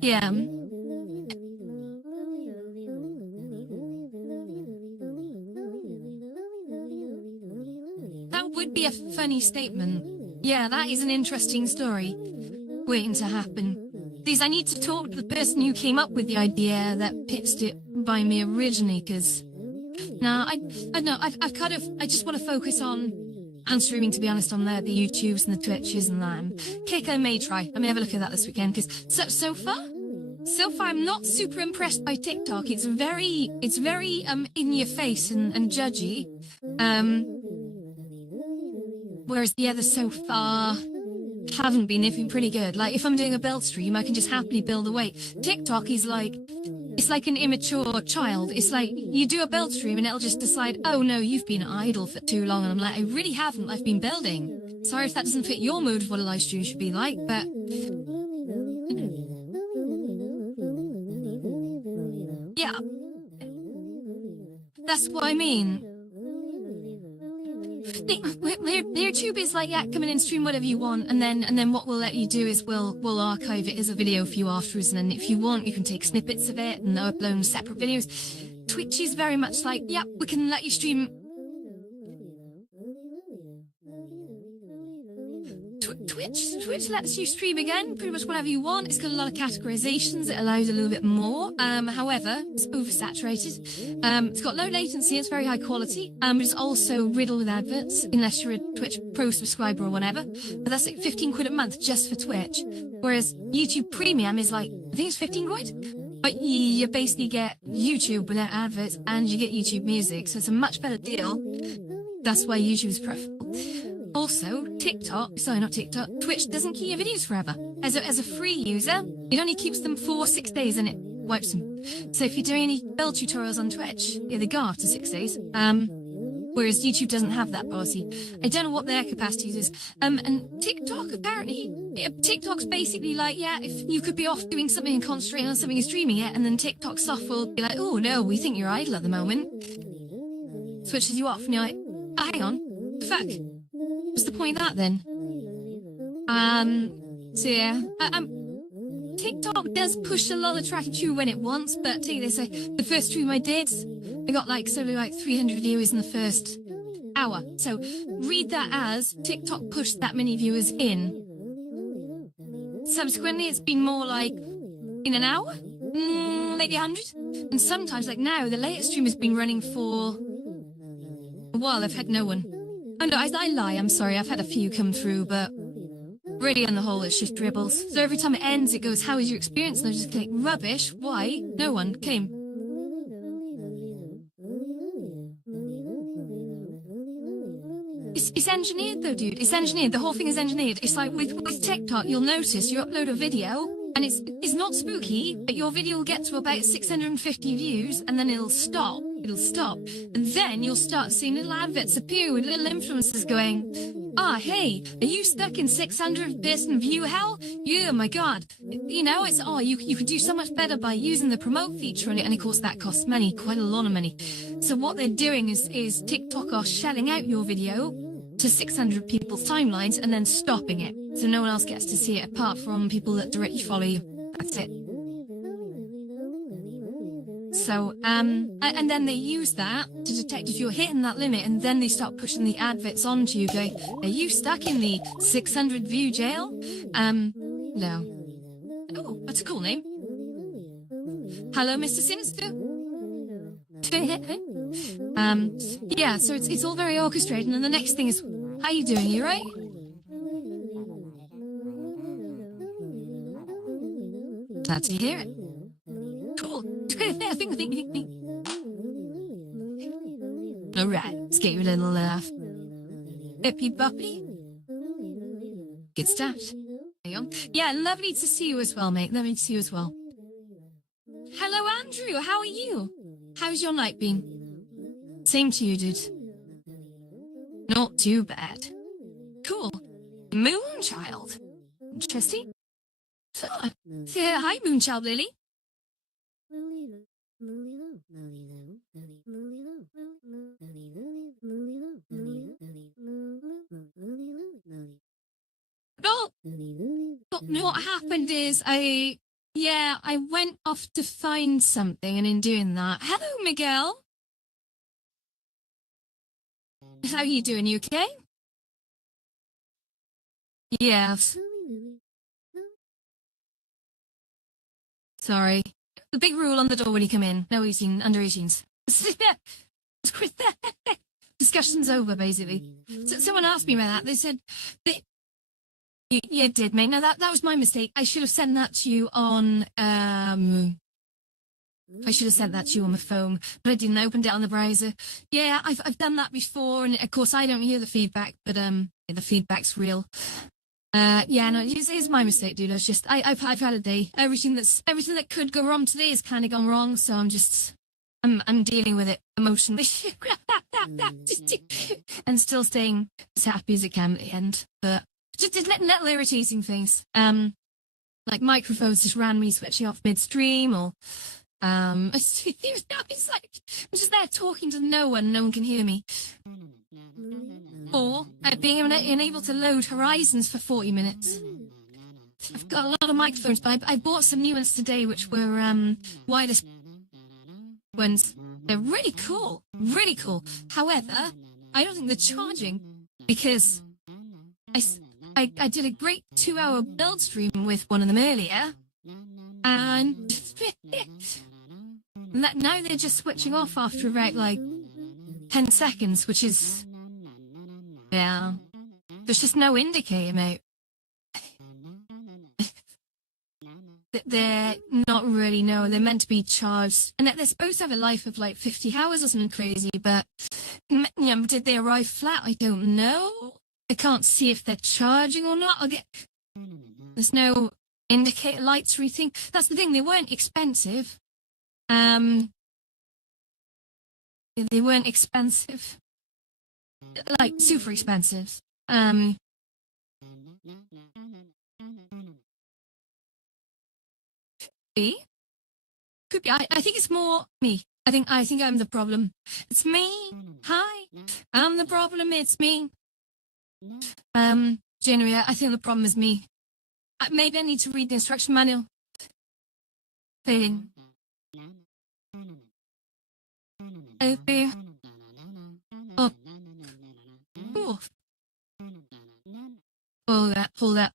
yeah. That would be a funny statement. Yeah, that is an interesting story waiting to happen. I need to talk to the person who came up with the idea that pitched it by me originally, because no, I don't know. I just want to focus on streaming, to be honest, on the YouTubes and the Twitches and that. Kick, I may try. I may have a look at that this weekend, because so far I'm not super impressed by TikTok. It's very in your face and judgy. Whereas the others so far haven't been. They've been pretty good. Like, if I'm doing a build stream, I can just happily build away. TikTok is like, it's like an immature child. It's like, you do a build stream and it'll just decide, oh no, you've been idle for too long. And I'm like, I really haven't. I've been building. Sorry if that doesn't fit your mood of what a live stream should be like, but... yeah. That's what I mean. YouTube is like, yeah, come in and stream whatever you want, and then what we'll let you do is we'll archive it as a video for you afterwards, and then if you want, you can take snippets of it and upload separate videos. Twitch is very much like, yeah, we can let you stream. Twitch lets you stream again, pretty much whatever you want. It's got a lot of categorizations. It allows a little bit more. However, it's oversaturated. It's got low latency. It's very high quality. But it's also riddled with adverts, unless you're a Twitch Pro subscriber or whatever. But that's like 15 quid a month just for Twitch. Whereas YouTube Premium is like, I think it's 15 quid. But you basically get YouTube without adverts, and you get YouTube Music. So it's a much better deal. That's why YouTube is preferable. Also, Twitch doesn't keep your videos forever. As a free user, it only keeps them for 6 days and it wipes them. So if you're doing any build tutorials on Twitch, they go after 6 days. Whereas YouTube doesn't have that policy. I don't know what their capacity is. And TikTok, apparently, TikTok's basically like, yeah, if you could be off doing something and concentrating on something and streaming it, and then TikTok stuff will be like, oh no, we think you're idle at the moment. Switches you off, and you're like, hang on, fuck. What's the point of that then? So yeah, TikTok does push a lot of traffic through when it wants, but I'll tell you this, the first stream I did, I got like solely like 300 viewers in the first hour. So read that as TikTok pushed that many viewers in. Subsequently, it's been more like in an hour, maybe 100. And sometimes, like now, the latest stream has been running for a while. I've had no one. Oh no, I lie. I'm sorry. I've had a few come through, but really, on the whole, it's just dribbles. So every time it ends, it goes, "How was your experience?" And I just click, "Rubbish. Why? No one came." It's engineered though, dude. It's engineered. The whole thing is engineered. It's like with TikTok, you'll notice you upload a video and it's not spooky, but your video will get to about 650 views and then it'll stop. It'll stop. And then you'll start seeing little adverts appear with little influencers going, hey, are you stuck in 600 person view hell? Yeah, my God. You know, it's, you could do so much better by using the promote feature on it. And of course that costs money, quite a lot of money. So what they're doing is TikTok are shelling out your video to 600 people's timelines and then stopping it. So no one else gets to see it apart from people that directly follow you. That's it. So, and then they use that to detect if you're hitting that limit, and then they start pushing the adverts onto you, going, "Are you stuck in the 600 view jail?" No. Oh, that's a cool name. Hello, Mr. Sinister. Yeah, so it's all very orchestrated, and then the next thing is, how you doing? You right? Glad to hear it. Cool. All right, let's get you a little laugh. Hippy boppy. Good stuff. There you go. Yeah, lovely to see you as well, mate. Lovely to see you as well. Hello, Andrew. How are you? How's your night been? Same to you, dude. Not too bad. Cool. Moonchild. Interesting. Yeah, hi, Moonchild Lily. No, what happened is I went off to find something, and in doing that, hello, Miguel. How are you doing? You okay? Yes. Sorry. The big rule on the door when you come in. No eating under 18s. Discussion's over, basically. So, someone asked me about that. They said, yeah, it did, mate. No, that was my mistake. I should have sent that to you on, I should have sent that to you on the phone, but I didn't open it on the browser. Yeah, I've done that before, and of course I don't hear the feedback, but the feedback's real. Yeah, no, it's my mistake, dude. It's just I've had a day. Everything that could go wrong today has kind of gone wrong, so I'm dealing with it emotionally and still staying as happy as I can at the end. But just little irritating things. Like microphones just randomly switching off midstream, or it's like I'm just there talking to no one can hear me. Or being unable to load Horizons for 40 minutes. I've got a lot of microphones, but I bought some new ones today, which were wireless ones. They're really cool, really cool. However, I don't think they're charging, because I did a great 2-hour build stream with one of them earlier, and now they're just switching off after about like 10 seconds, which is, yeah, there's just no indicator, mate. They're not really, no, they're meant to be charged, and they're supposed to have a life of like 50 hours or something crazy, but, you know, did they arrive flat? I don't know. I can't see if they're charging or not. There's no indicator lights or anything. That's the thing, they weren't expensive. They weren't expensive. Like, super expensive. Could be. I think it's more me. I think I'm the problem. It's me. Hi. I'm the problem. It's me. Generally, I think the problem is me. Maybe I need to read the instruction manual. Failing. Okay. Oh. Oh. Hold that.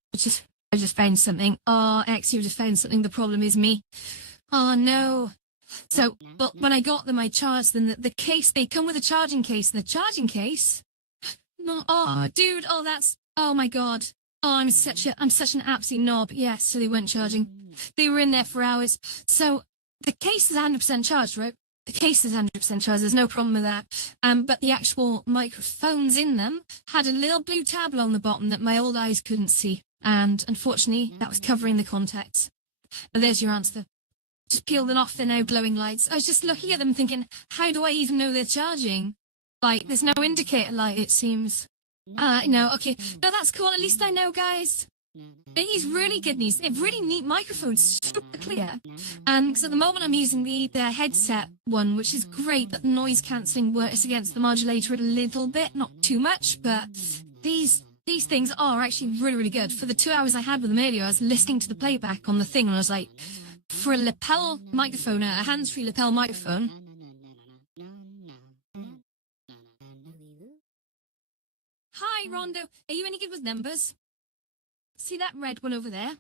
I just found something. Oh, X, you just found something. The problem is me. Oh no. So, but when I got them, I charged them. The case, they come with a charging case. The charging case? No. Oh, dude. Oh, oh my God. Oh, I'm such an absolute knob. Yes, so they weren't charging. They were in there for hours. So the case is 100% charged, right? The case is 100% charged. There's no problem with that. But the actual microphones in them had a little blue tab on the bottom that my old eyes couldn't see. And unfortunately, that was covering the contacts. But there's your answer. Just peeled them off. They're now glowing lights. I was just looking at them thinking, how do I even know they're charging? Like, there's no indicator light, it seems. No, okay. No, that's cool. At least I know, guys. He's really good. He's a really neat microphone, super clear. And because at the moment I'm using the headset one, which is great, but the noise cancelling works against the modulator a little bit, not too much, but these things are actually really, really good. For the 2 hours I had with them earlier, I was listening to the playback on the thing, and I was like, for a lapel microphone, a hands-free lapel microphone. Hi, Rondo. Are you any good with numbers? See that red one over there?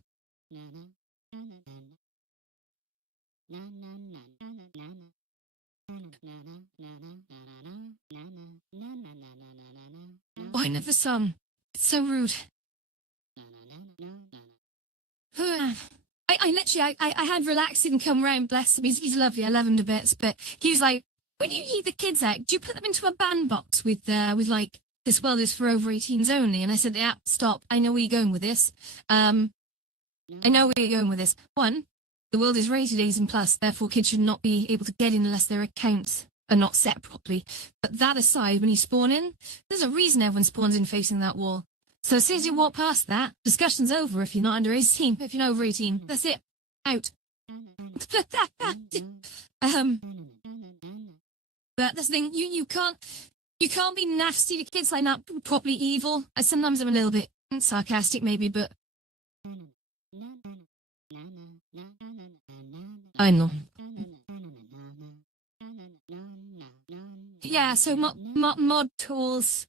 Oh, I never saw him. It's so rude. I literally, I had relaxed and come round, bless him. He's lovely. I love him to bits. But he was like, when you heat the kids out, do you put them into a bandbox with like, this world is for over 18s only? And I said, yeah, stop. I know where you're going with this. I know where you're going with this. One, the world is rated 18+, therefore kids should not be able to get in unless their accounts are not set properly. But that aside, when you spawn in, there's a reason everyone spawns in facing that wall. So as soon as you walk past that, discussion's over if you're not under 18. If you're over 18, that's it. Out. But that's the thing, you can't be nasty to kids like that, properly evil. Sometimes I'm a little bit sarcastic maybe, but I know. Yeah, so mod tools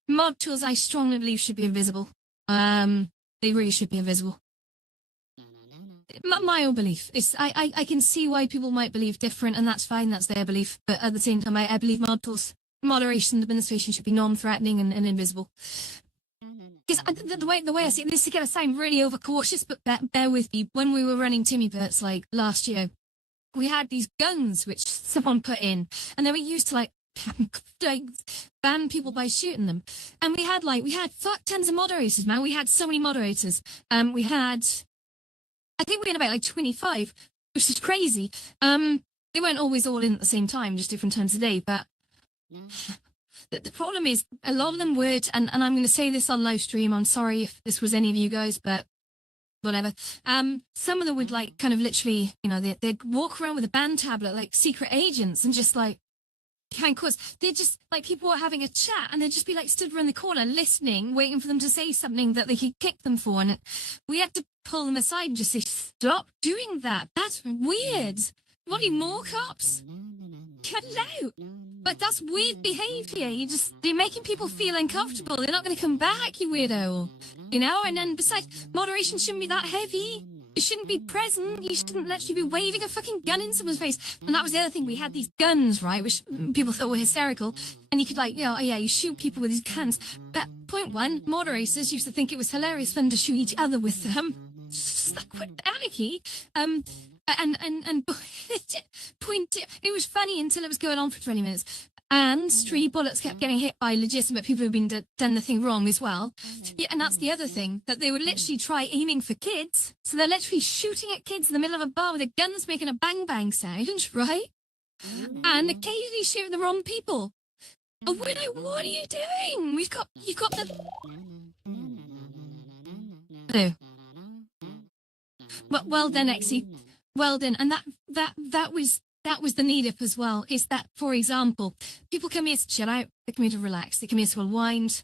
I strongly believe should be invisible. They really should be invisible. My own belief is I can see why people might believe different, and that's fine, that's their belief. But at the same time, I believe mod tools, moderation, administration should be non-threatening and invisible. Because the way I see it, this is going to sound really overcautious, but bear with me. When we were running Timmy Birds like last year, we had these guns which someone put in, and they were used to like ban people by shooting them. And we had fuck tons of moderators, man. We had so many moderators. I think we had about like 25, which is crazy. They weren't always all in at the same time, just different times of day. But the problem is, a lot of them would, and I'm going to say this on live stream. I'm sorry if this was any of you guys, but whatever. Some of them would like kind of literally, they'd walk around with a band tablet like secret agents and just like, of course, they'd just like people were having a chat and they'd just be like stood around the corner listening, waiting for them to say something that they could kick them for. And we had to pull them aside and just say, stop doing that. That's weird. What are you, more cops? Cut it out. But that's weird behavior. They're making people feel uncomfortable. They're not going to come back, you weirdo. And then besides, moderation shouldn't be that heavy. You shouldn't be present. You shouldn't literally be waving a fucking gun in someone's face. And that was the other thing. We had these guns, right, which people thought were hysterical. And you could you shoot people with these guns. But point one, moderators used to think it was hilarious fun to shoot each other with them. Stuck with anarchy. And point two, it was funny until it was going on for 20 minutes. And 3 bullets kept getting hit by legitimate people who've been done the thing wrong as well. Yeah, and that's the other thing, that they would literally try aiming for kids. So they're literally shooting at kids in the middle of a bar with their guns making a bang bang sound, right? And occasionally shooting the wrong people. Oh, what are you doing? You've got the... Hello. Well done, Exie. Well done. And that was the need up as well, is that, for example, people come here to chill out, they come here to relax, they come here to unwind,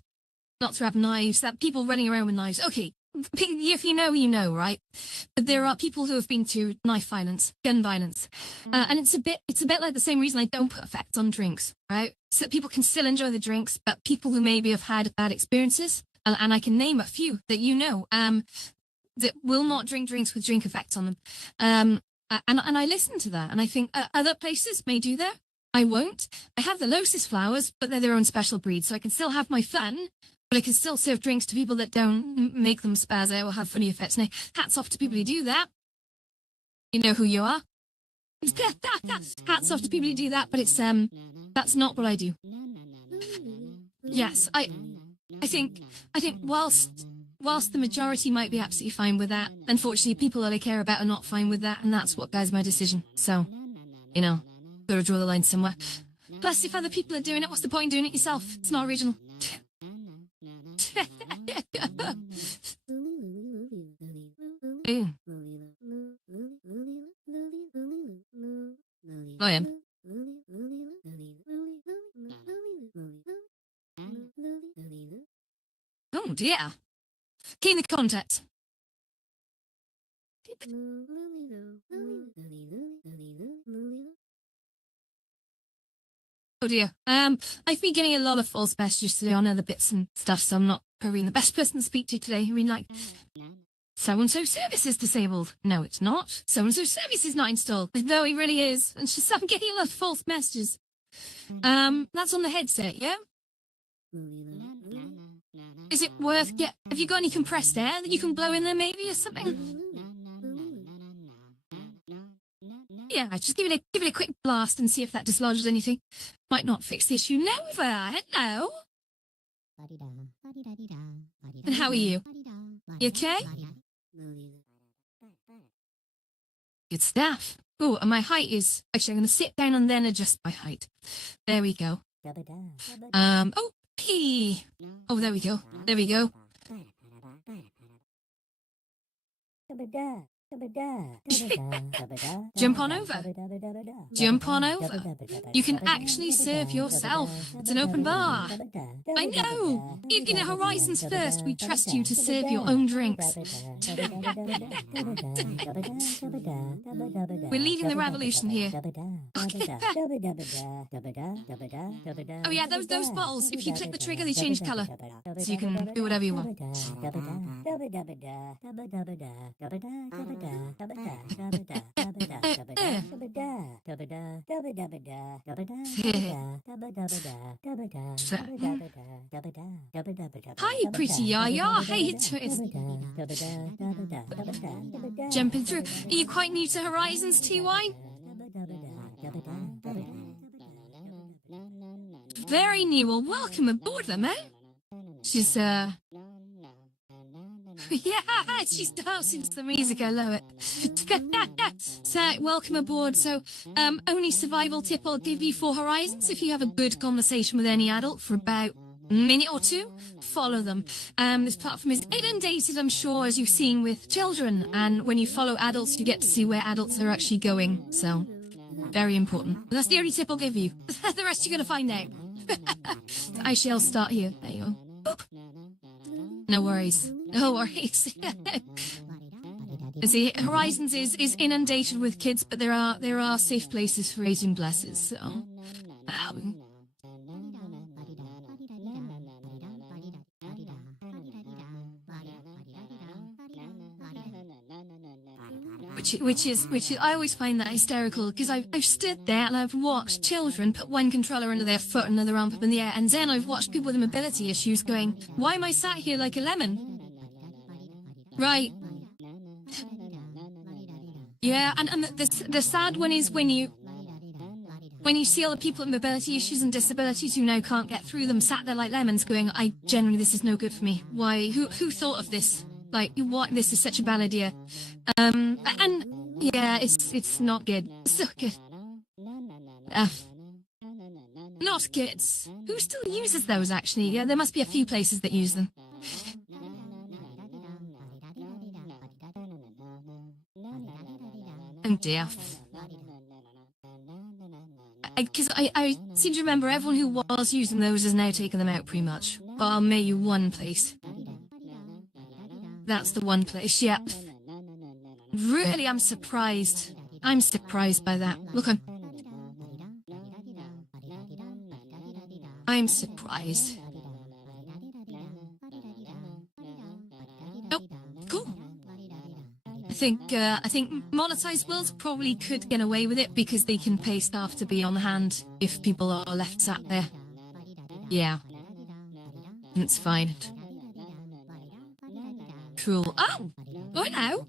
not to have knives, that people running around with knives. Okay, if you know, you know, right? But there are people who have been to knife violence, gun violence, and it's a bit like the same reason I don't put effects on drinks, right? So that people can still enjoy the drinks, but people who maybe have had bad experiences, and I can name a few that you know, that will not drink drinks with drink effects on them, and I listen to that, and I think other places may do that. I won't. I have the Lotus flowers, but they're their own special breed, so I can still have my fun. But I can still serve drinks to people that don't make them spaz out or have funny effects. Now, hats off to people who do that. You know who you are. Hats off to people who do that, but it's that's not what I do. Yes, I think whilst the majority might be absolutely fine with that, unfortunately people that I care about are not fine with that, and that's what guides my decision. So, you know, gotta draw the line somewhere. Plus, if other people are doing it, what's the point in doing it yourself? It's not original. Ooh. I am. Oh dear. Keen the context. Oh dear. I've been getting a lot of false messages today on other bits and stuff, so I'm not probably the best person to speak to today. I mean, like, so-and-so service is disabled. No, it's not. So-and-so service is not installed. No, it really is. And just, I'm getting a lot of false messages. That's on the headset, yeah? Is it worth have you got any compressed air that you can blow in there maybe or something? Yeah, just give it a quick blast and see if that dislodges anything. Might not fix the issue. Never. Hello. And how are you? You okay? Good stuff. Oh, and my height is actually I'm going to sit down and then adjust my height. There we go. Oh, hey. Oh, there we go. There we go. Jump on over. Jump on over. You can actually serve yourself. It's an open bar. I know. In Horizons First, we trust you to serve your own drinks. We're leading the revolution here. Oh yeah, those balls. If you click the trigger, they change colour. So you can do whatever you want. Hi, pretty Yaya. Hey, it's jumping through. Are you quite new to Horizons, TY? Very new. Well, welcome aboard them, eh? She's yeah, she's dancing to the music. I love it. So, welcome aboard. So, only survival tip I'll give you for Horizons: if you have a good conversation with any adult for about a minute or two, follow them. This platform is inundated, I'm sure, as you've seen with children, and when you follow adults, you get to see where adults are actually going. So, very important. But that's the only tip I'll give you. The rest you're gonna find out. I shall start here. There you go. Oop. No worries. No worries. See, Horizons is inundated with kids, but there are safe places for raising blesses. So, which is I always find that hysterical because I've stood there and I've watched children put one controller under their foot and another arm up in the air, and then I've watched people with mobility issues going, "Why am I sat here like a lemon?" Right. Yeah, and the sad one is when you see all the people with mobility issues and disabilities who now can't get through them sat there like lemons going, this is no good for me. Why? Who thought of this? Like, what? This is such a bad idea. And yeah, it's not good. So good. Not good. Who still uses those, actually? Yeah, there must be a few places that use them. Oh dear. Because I seem to remember everyone who was using those has now taken them out pretty much. Bar maybe one place. that's the one place. Yep. Really, I'm surprised. I'm surprised by that. Look, I'm surprised. Oh, cool. I think monetized worlds probably could get away with it because they can pay staff to be on hand if people are left sat there. Yeah. It's fine. Cool. Oh! Hello!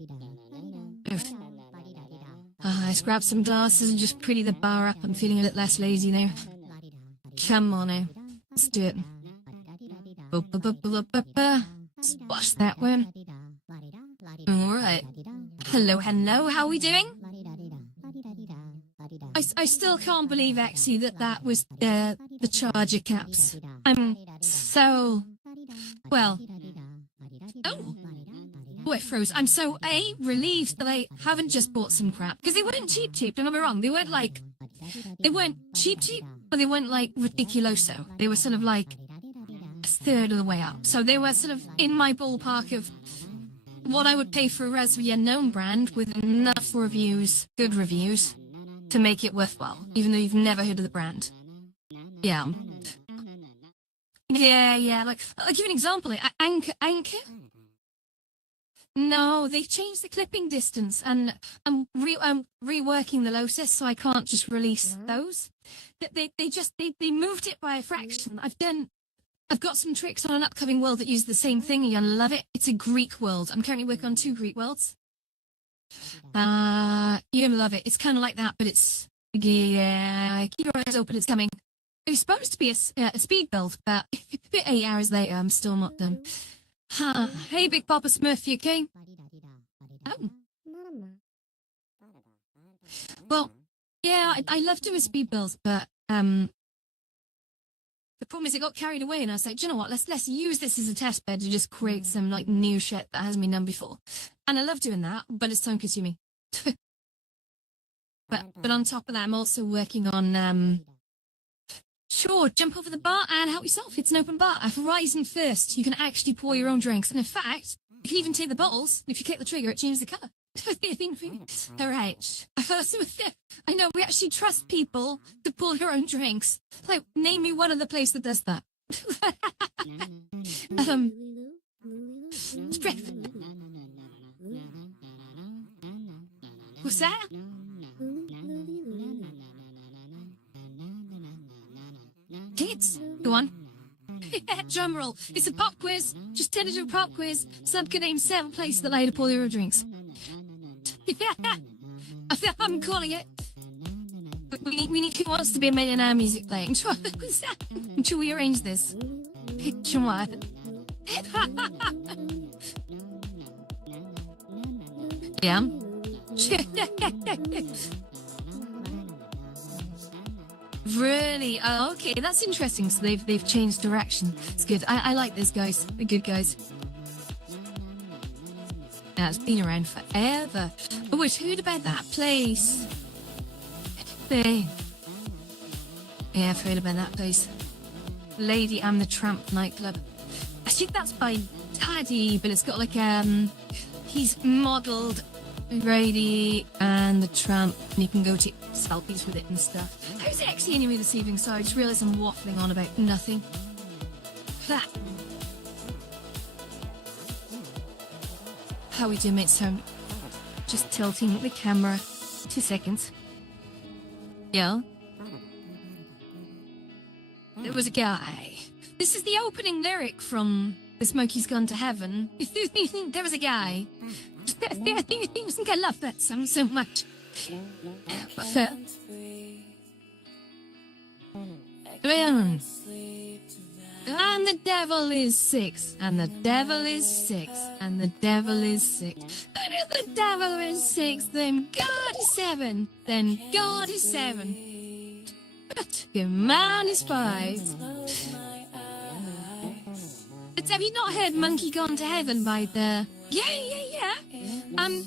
Let's grab some glasses and just pretty the bar up. I'm feeling a bit less lazy now. Come on now. Let's do it. Splash that one. Alright. Hello, hello. How are we doing? I still can't believe, actually, that was the charger caps. I'm so... Well... Oh! Oh, it froze. I'm so, relieved that I haven't just bought some crap. Because they weren't cheap, don't get me wrong. They weren't, like... They weren't cheap, but they weren't, like, ridiculoso. They were sort of, like, a third of the way up. So they were sort of in my ballpark of what I would pay for a relatively unknown brand with enough reviews, good reviews, to make it worthwhile, even though you've never heard of the brand. Yeah. Yeah, like, I'll give you an example. Anchor? No, they changed the clipping distance, and I'm reworking the Lotus, so I can't just release those. They moved it by a fraction. I've got some tricks on an upcoming world that use the same thing. You're gonna love it. It's a Greek world. I'm currently working on 2 Greek worlds. You're gonna love it. It's kind of like that, but it's, yeah, keep your eyes open. It's coming. It was supposed to be a speed build, but 8 hours later, I'm still not done. Hey, Big Papa Smurf, you okay? Oh. Well, yeah, I love doing speed builds, but the problem is it got carried away, and I was like, do you know what? Let's use this as a test bed to just create some like new shit that hasn't been done before. And I love doing that, but it's time consuming. but on top of that, I'm also working on sure, jump over the bar and help yourself. It's an open bar. At Horizon First, you can actually pour your own drinks, and in fact, you can even take the bottles. If you click the trigger, it changes the colour. All right. I know, we actually trust people to pull their own drinks. Like, name me one other place that does that. What's that? Kids, go on. Drum roll. It's a pop quiz. Just turn it into a pop quiz. Sub can name 7 places that like to pour their own drinks. I'm calling it. We need Who Wants to Be a Millionaire music playing. Until we arrange this. Yeah. Really? Oh, okay, that's interesting. So they've changed direction. It's good. I like these guys. They're good guys. Yeah, it's been around forever. Oh, wait, who'd about that place? Yeah, I've heard about that place. Lady and the Tramp nightclub. I think that's by Daddy, but it's got like he's modelled Brady and the Tramp, and you can go take selfies with it and stuff. How's it actually anyway this evening? Sorry, I just realised I'm waffling on about nothing. How we do, mate? So, just tilting the camera. 2 seconds. Yeah. There was a guy. This is the opening lyric from The Smokey's Gone to Heaven. There was a guy. I think I love that song so much. And the devil is 6, and the devil is 6, and the devil is 6. And if the devil is 6, then God is 7, then God is 7. But your man is 5. But have you not heard Monkey Gone to Heaven by the... Yeah.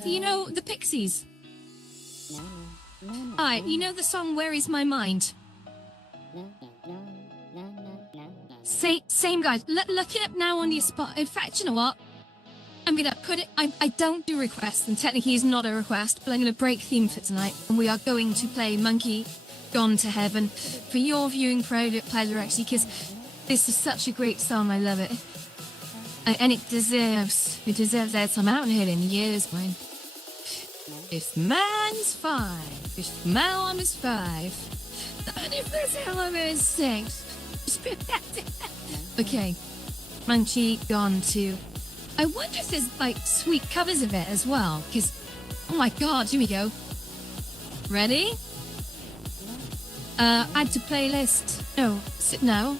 You know, the Pixies. Alright, you know the song Where Is My Mind? Same guys. Look it up now on your spot. In fact, you know what? I'm gonna put it. I don't do requests, and technically it's not a request, but I'm gonna break theme for tonight, and we are going to play Monkey Gone to Heaven for your viewing pleasure, actually, because this is such a great song. I love it, and it deserves that time. I haven't heard it in years, man. If man's 5, if man is 5, and if this element is 6, okay, Monkey Gone to. I wonder if there's like sweet covers of it as well, because oh my god, here we go. Ready? Add to playlist. No.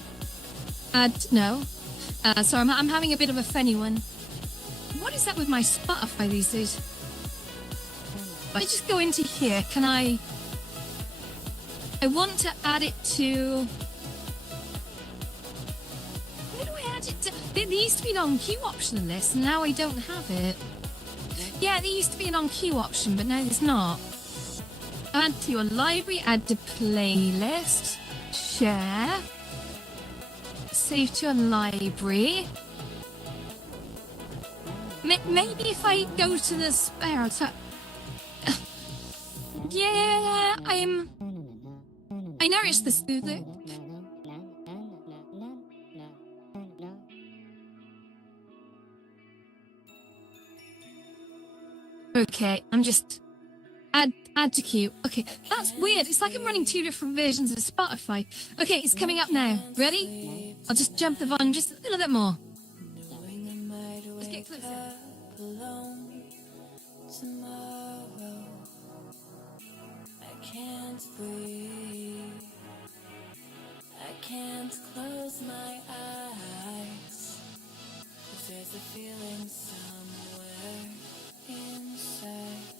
Add no. So I'm having a bit of a funny one. What is that with my Spotify these days? If I just go into here, can I want to add it to. Where do I add it to? There used to be an on queue option in this, and now I don't have it. Yeah, there used to be an on queue option, but now there's not. Add to your library, add to playlist, share, save to your library. Maybe if I go to the spare, I'll tap. Yeah, I noticed this thing. Okay, I'm just add to queue. Okay, that's weird. It's like I'm running 2 different versions of Spotify. Okay, it's coming up now. Ready? I'll just jump the volume just a little bit more. Let's get closer. I can't breathe. I can't close my eyes. 'Cause there's a feeling somewhere inside.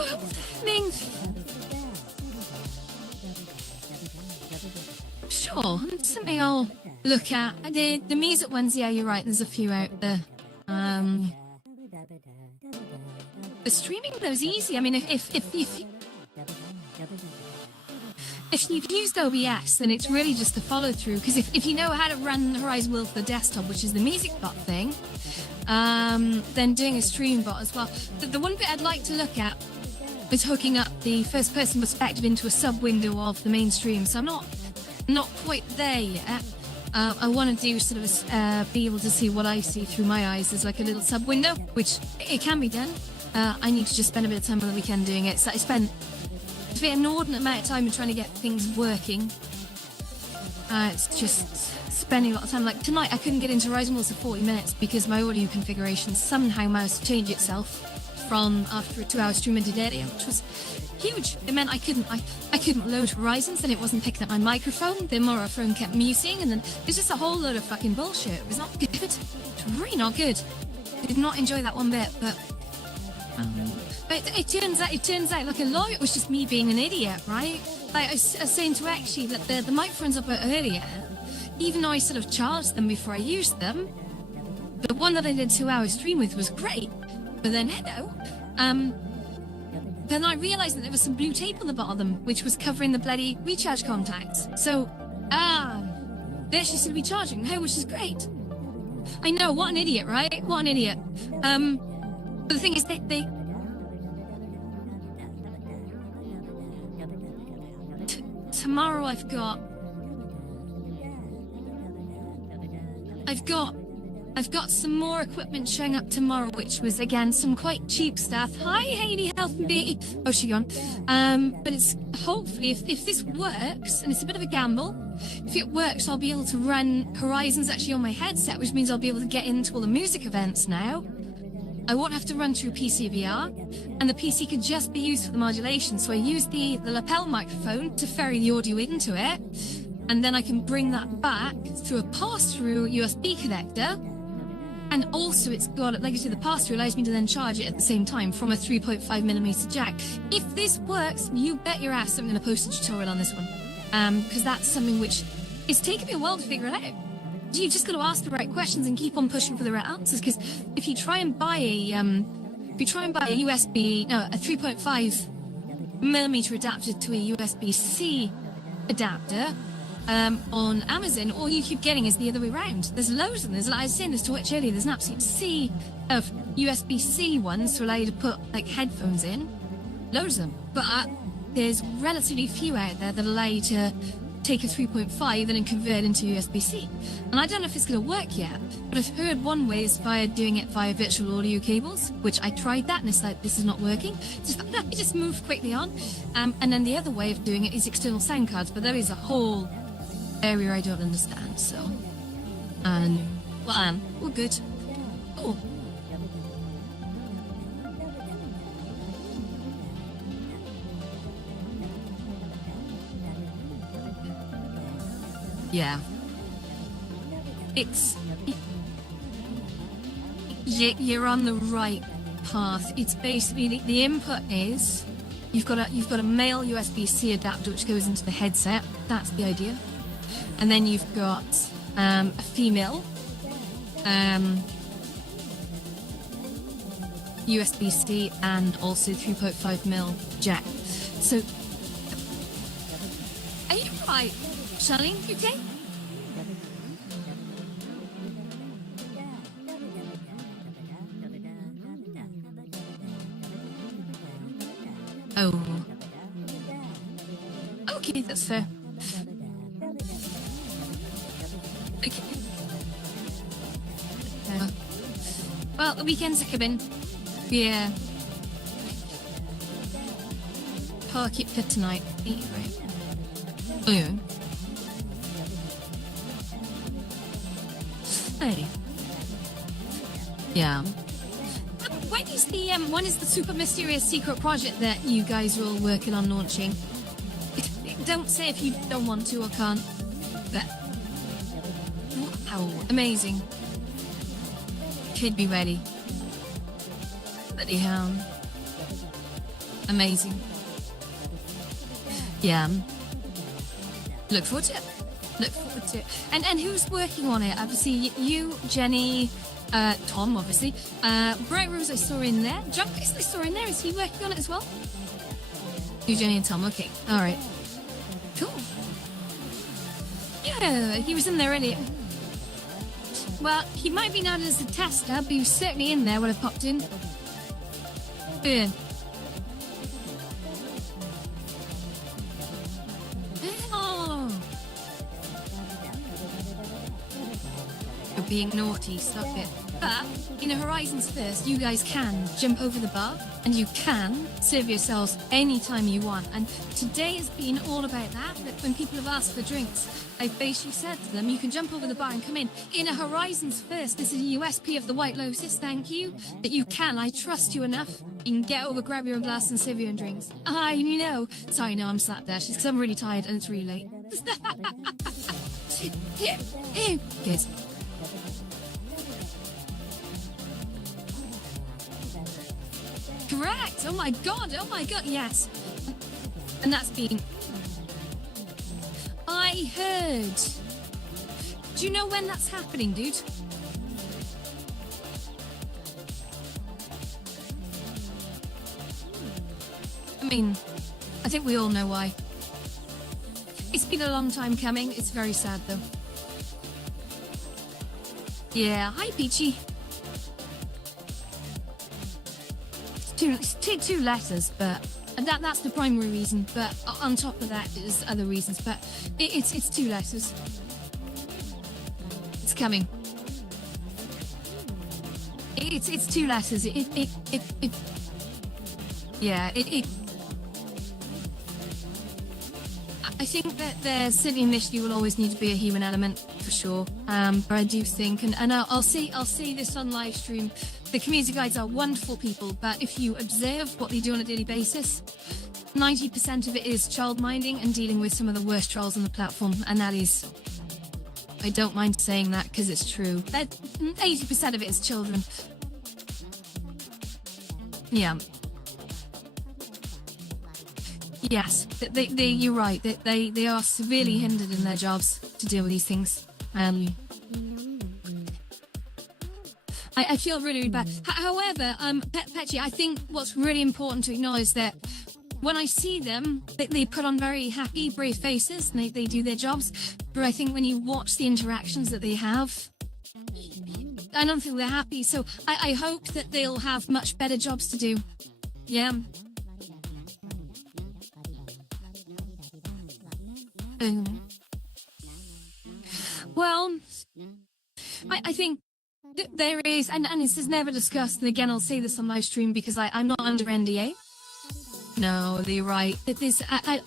I mean, sure, it's something I'll look at. The music ones, yeah, you're right. There's a few out there. The streaming those easy. I mean, if you've used OBS, then it's really just the follow through. Because if you know how to run Horizon World for the desktop, which is the music bot thing, then doing a stream bot as well. The one bit I'd like to look at is hooking up the first person perspective into a sub window of the main stream. So I'm not quite there yet. I want to do sort of be able to see what I see through my eyes as like a little sub window, which it can be done. I need to just spend a bit of time on the weekend doing it. So I spent a very inordinate amount of time in trying to get things working. It's just spending a lot of time. Like tonight, I couldn't get into Horizon Worlds for 40 minutes because my audio configuration somehow managed to change itself from after a 2-hour stream into dead air, which was huge. It meant I couldn't load Horizons, then it wasn't picking up my microphone, then my phone kept muting, and then it's just a whole load of fucking bullshit. It was not good. It's really not good. I did not enjoy that one bit, but it turns out like a lot of it was just me being an idiot, right? Like I was saying to actually that the microphones I put earlier, even though I sort of charged them before I used them, the one that I did 2-hour stream with was great. But then then I realised that there was some blue tape on the bottom, which was covering the bloody recharge contacts. So, they actually seem to be charging now, which is great. I know, what an idiot, right? What an idiot. But the thing is, tomorrow I've got some more equipment showing up tomorrow, which was again some quite cheap stuff. Hi, Hayley, Health and Beauty. Oh, she gone. But it's hopefully if this works, and it's a bit of a gamble. If it works, I'll be able to run Horizons actually on my headset, which means I'll be able to get into all the music events now. I won't have to run through PC VR, and the PC can just be used for the modulation. So I use the lapel microphone to ferry the audio into it, and then I can bring that back through a pass-through USB connector. And also it's got, like I said, the pass-through allows me to then charge it at the same time from a 3.5mm jack. If this works, you bet your ass I'm going to post a tutorial on this one. Because that's something which it's taken me a while to figure it out. You've just got to ask the right questions and keep on pushing for the right answers. Because if you try and buy a USB, no, a 3.5mm adapter to a USB-C adapter, on Amazon, all you keep getting is the other way around. There's loads of them. Like I was saying this to Twitch earlier, there's an absolute sea of USB-C ones to allow you to put like headphones in. Loads of them. But there's relatively few out there that allow you to take a 3.5 and then convert into USB-C. And I don't know if it's going to work yet, but I've heard one way is via doing it via virtual audio cables, which I tried that and it's like, this is not working. Just move quickly on. And then the other way of doing it is external sound cards, but there is a whole area I don't understand, so. And, well, we're good. Cool. Yeah. You're on the right path. It's basically the input is you've got a male USB-C adapter which goes into the headset. That's the idea. And then you've got a female USB-C and also 3.5mm jack. So, are you right, Charlene? You okay? Oh. Okay, that's fair. Okay. Well, the weekend's a coming. Yeah. Park it for tonight. Right. Oh yeah. Hey. Yeah. When is the super mysterious secret project that you guys are all working on launching? Don't say if you don't want to or can't. But wow, amazing. Kid be ready. Bloody hell. Amazing. Yeah. Look forward to it. Look forward to it. And who's working on it? Obviously, you, Jenny, Tom, obviously. Bright Rose I saw in there. Junkis I saw in there. Is he working on it as well? You, Jenny, and Tom. Okay. All right. Cool. Yeah, he was in there earlier. Well, he might be noted as a tester, but he was certainly in there when I popped in. Yeah. Oh. You're being naughty, stop it. But in a Horizons First, you guys can jump over the bar and you can serve yourselves anytime you want. And today has been all about that. But when people have asked for drinks, I've basically said to them, you can jump over the bar and come in. In a Horizons First, this is a USP of the White Lotus, thank you, that you can. I trust you enough. You can get over, grab your own glass and serve your own drinks. You know. Sorry, no, I'm slapped there. Because I'm really tired and it's really late. Good. Correct. Oh my god, yes. And that's been... I heard. Do you know when that's happening, dude? I mean, I think we all know why. It's been a long time coming. It's very sad, though. Yeah, hi, Peachy. Two letters, but that's the primary reason. But on top of that, there's other reasons. But it's 2 letters. It's coming. It's 2 letters. Yeah. I think that there certainly initially will always need to be a human element for sure. But I do think, and I'll say this on live stream. The community guides are wonderful people, but if you observe what they do on a daily basis, 90% of it is child minding and dealing with some of the worst trolls on the platform, and that is, I don't mind saying that because it's true. That 80% of it is children. Yeah. Yes, you're right. They are severely hindered in their jobs to deal with these things. I feel really, really bad. However, Petchy, I think what's really important to acknowledge that when I see them, they put on very happy, brave faces, and they do their jobs. But I think when you watch the interactions that they have, I don't think they're happy. So I hope that they'll have much better jobs to do. Yeah. Well, I think there is, and this is never discussed, and again, I'll say this on live stream because I'm not under NDA. No, you're right. This, I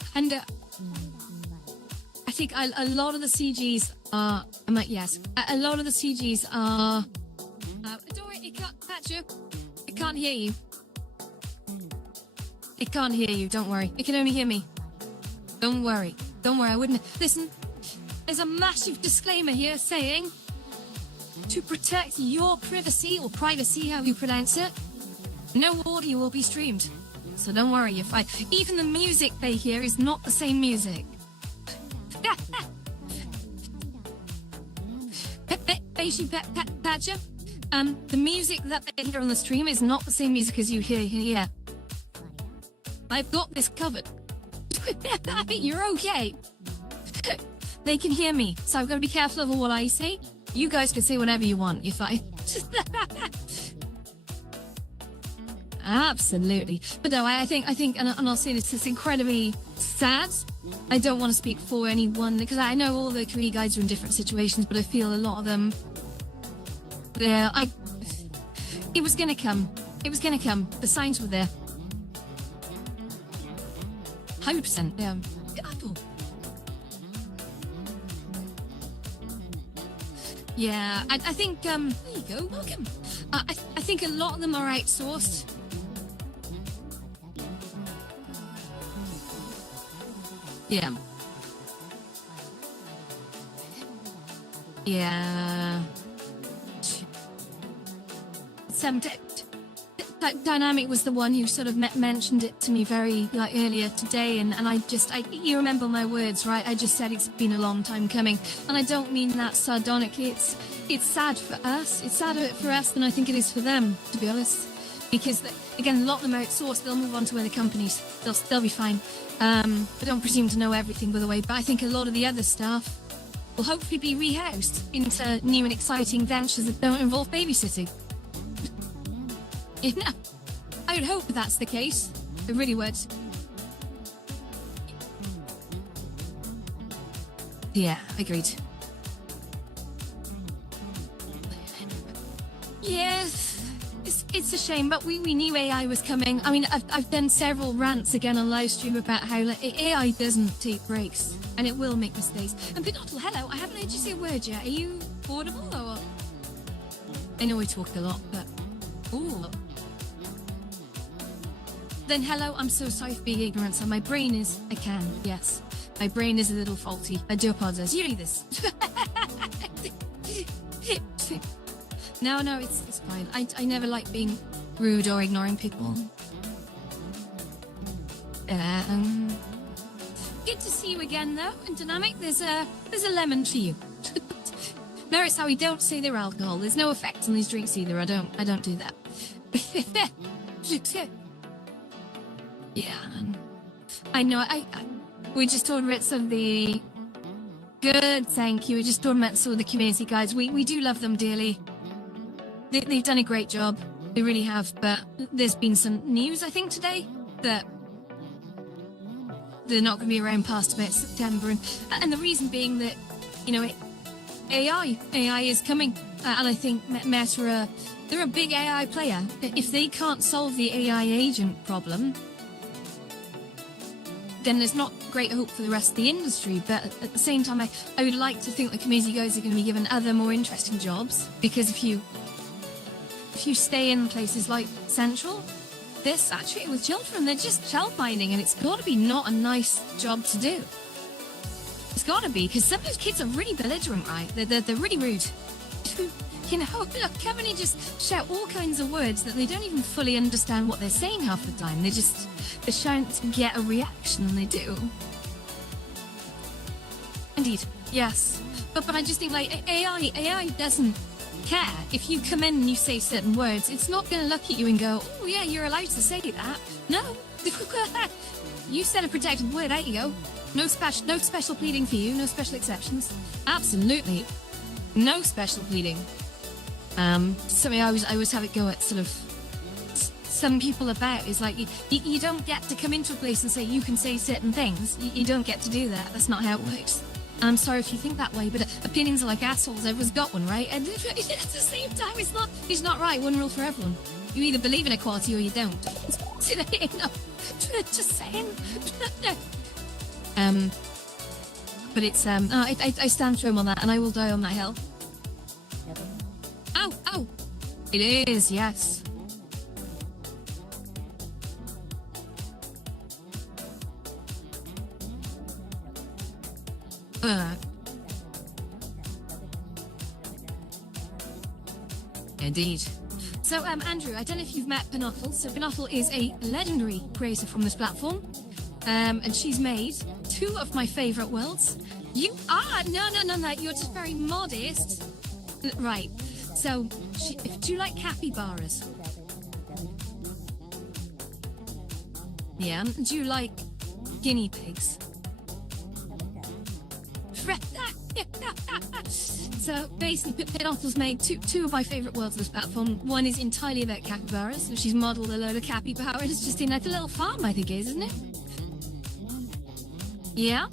think a lot of the CGs are, yes, a lot of the CGs are, don't worry, it can't catch you. It can't hear you. It can't hear you, don't worry. It can only hear me. Don't worry, I wouldn't, listen, there's a massive disclaimer here saying, to protect your privacy, or privacy, how you pronounce it, no audio will be streamed. So don't worry, even the music they hear is not the same music. Patcher, the music that they hear on the stream is not the same music as you hear here. I've got this covered. You're okay. They can hear me, so I've got to be careful of what I say. You guys can say whatever you want, if I... Absolutely. But no, I think, and I'll say this, it's incredibly sad. I don't want to speak for anyone, because I know all the career guides are in different situations, but I feel a lot of them... It was going to come. The signs were there. 100%, yeah. Yeah, I think, there you go, welcome. I think a lot of them are outsourced. Yeah. Yeah. Dynamic was the one who sort of mentioned it to me very earlier today, and you remember my words, right? I just said it's been a long time coming, and I don't mean that sardonically. It's sad for us. It's sadder for us than I think it is for them, to be honest. Because again, a lot of them are outsourced. They'll move on to other companies. They'll be fine. I don't presume to know everything, by the way, but I think a lot of the other staff will hopefully be rehoused into new and exciting ventures that don't involve babysitting. You know, I would hope that's the case. I really would. Yeah, agreed. Yes, it's a shame, but we knew AI was coming. I mean, I've done several rants again on livestream about how AI doesn't take breaks, and it will make mistakes. And Pinottle, hello, I haven't heard you say a word yet. Are you audible or what? I know we talked a lot, but... Ooh. Then hello, I'm so sorry for being ignorant, so my brain is... yes. My brain is a little faulty. I do apologize. You read this. No, it's fine. I never like being rude or ignoring people. Good to see you again, though. And Dynamic, there's a lemon for you. Notice how we don't say they're alcohol. There's no effect on these drinks either. I don't do that. Yeah, I know. We just talked about some of the good. Thank you. We just talked about some of the community guys. We do love them dearly. They've done a great job. They really have. But there's been some news, I think, today that they're not going to be around past about September, and the reason being that AI is coming, and I think Meta they're a big AI player. If they can't solve the AI agent problem, then there's not great hope for the rest of the industry. But at the same time, I would like to think the community guys are going to be given other more interesting jobs, because if you stay in places like Central, they're saturated with children. They're just child minding, and it's got to be not a nice job to do. It's got to be, because some of those kids are really belligerent, right? They're really rude. Look, Kevin just shout all kinds of words that they don't even fully understand what they're saying half the time. They're shouting to get a reaction, and they do. Indeed, yes. But I just think, AI doesn't care. If you come in and you say certain words, it's not going to look at you and go, oh yeah, you're allowed to say that. No. You said a protected word, there you go. No special pleading for you, no special exceptions. Absolutely. No special pleading. Something I always have it go at sort of some people about is like, you don't get to come into a place and say you can say certain things. You don't get to do that. That's not how it works. I'm sorry if you think that way, but opinions are like assholes. Everyone's got one, right? And at the same time, it's not right. One rule for everyone. You either believe in equality or you don't. Just saying. But it's I stand firm on that, and I will die on that hill. Ow! It is, yes. Indeed. So, Andrew, I don't know if you've met Pinottle. So, Pinottle is a legendary creator from this platform, and she's made two of my favourite worlds. You are no. You're just very modest, right? So, do you like capybaras? Yeah. Do you like guinea pigs? So basically, Pinottle's made two of my favourite worlds of this platform. One is entirely about capybaras, so she's modelled a load of capybaras just in like a little farm, I think it is, isn't it? Yeah.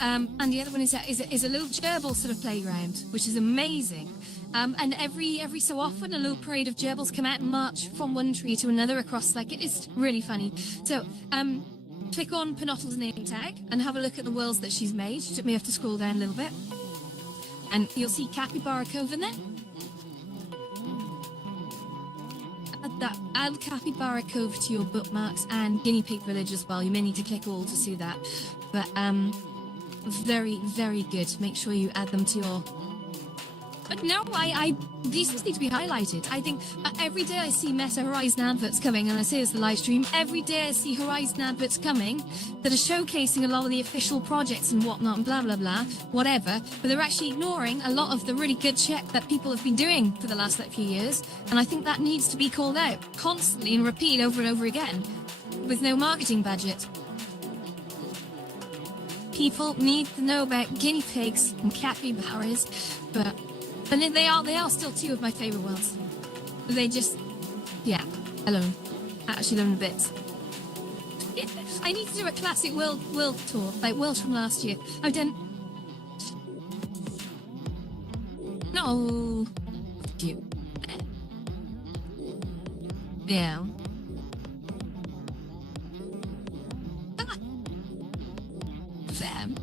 And the other one is a little gerbil sort of playground, which is amazing. And every so often, a little parade of gerbils come out and march from one tree to another across, like, it is really funny. So, click on Pinottle's name tag and have a look at the worlds that she's made. You may have to scroll down a little bit. And you'll see Capybara Cove in there. Add Capybara Cove to your bookmarks, and Guinea Pig Village as well. You may need to click all to see that. But very, very good. Make sure you add them to your But no, these things need to be highlighted. I think every day I see Meta Horizon adverts coming, and I say it's the live stream, every day I see Horizon adverts coming that are showcasing a lot of the official projects and whatnot and blah, blah, blah, whatever, but they're actually ignoring a lot of the really good shit that people have been doing for the last few years, and I think that needs to be called out constantly and repeat over and over again with no marketing budget. People need to know about guinea pigs and capybaras, but they are still two of my favourite worlds. They just, yeah, I actually love them a bit. I need to do a classic world tour, like worlds from last year. I've done. No, you. Yeah. Sam.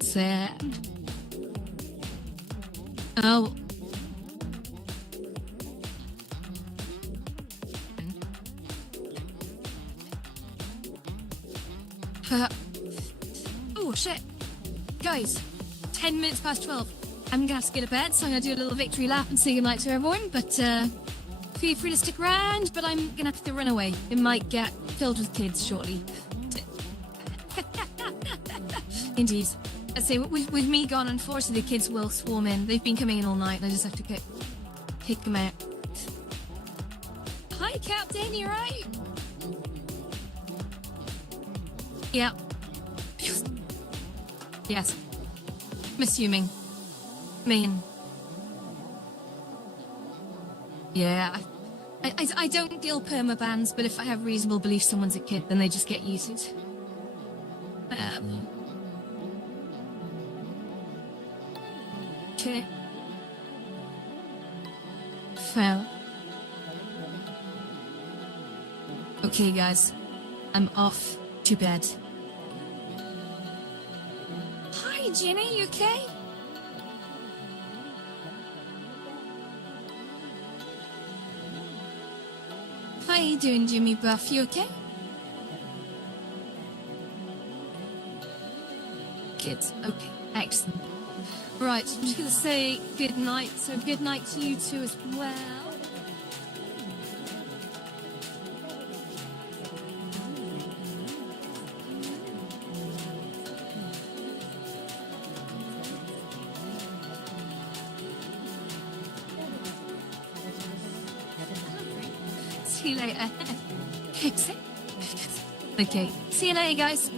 Sam. Oh. Oh shit. Guys, 10 minutes past 12. I'm gonna have to get to bed, so I'm gonna do a little victory lap and say goodnight to everyone, but feel free to stick around, but I'm gonna have to run away. It might get filled with kids shortly. Indeed. I say, with me gone, unfortunately, the kids will swarm in. They've been coming in all night, and I just have to kick them out. Hi, Captain, you right? Yeah. Yes. I'm assuming. Yeah. I don't deal perma-bans, but if I have reasonable belief someone's a kid, then they just get used. Okay. Well. Okay, guys. I'm off to bed. Hi, Jenny, you okay? How you doing, Jimmy Buff? You okay? Kids. Okay, excellent. Right, I'm just going to say good night. So good night to you two as well. See you later. Okay, see you later, guys.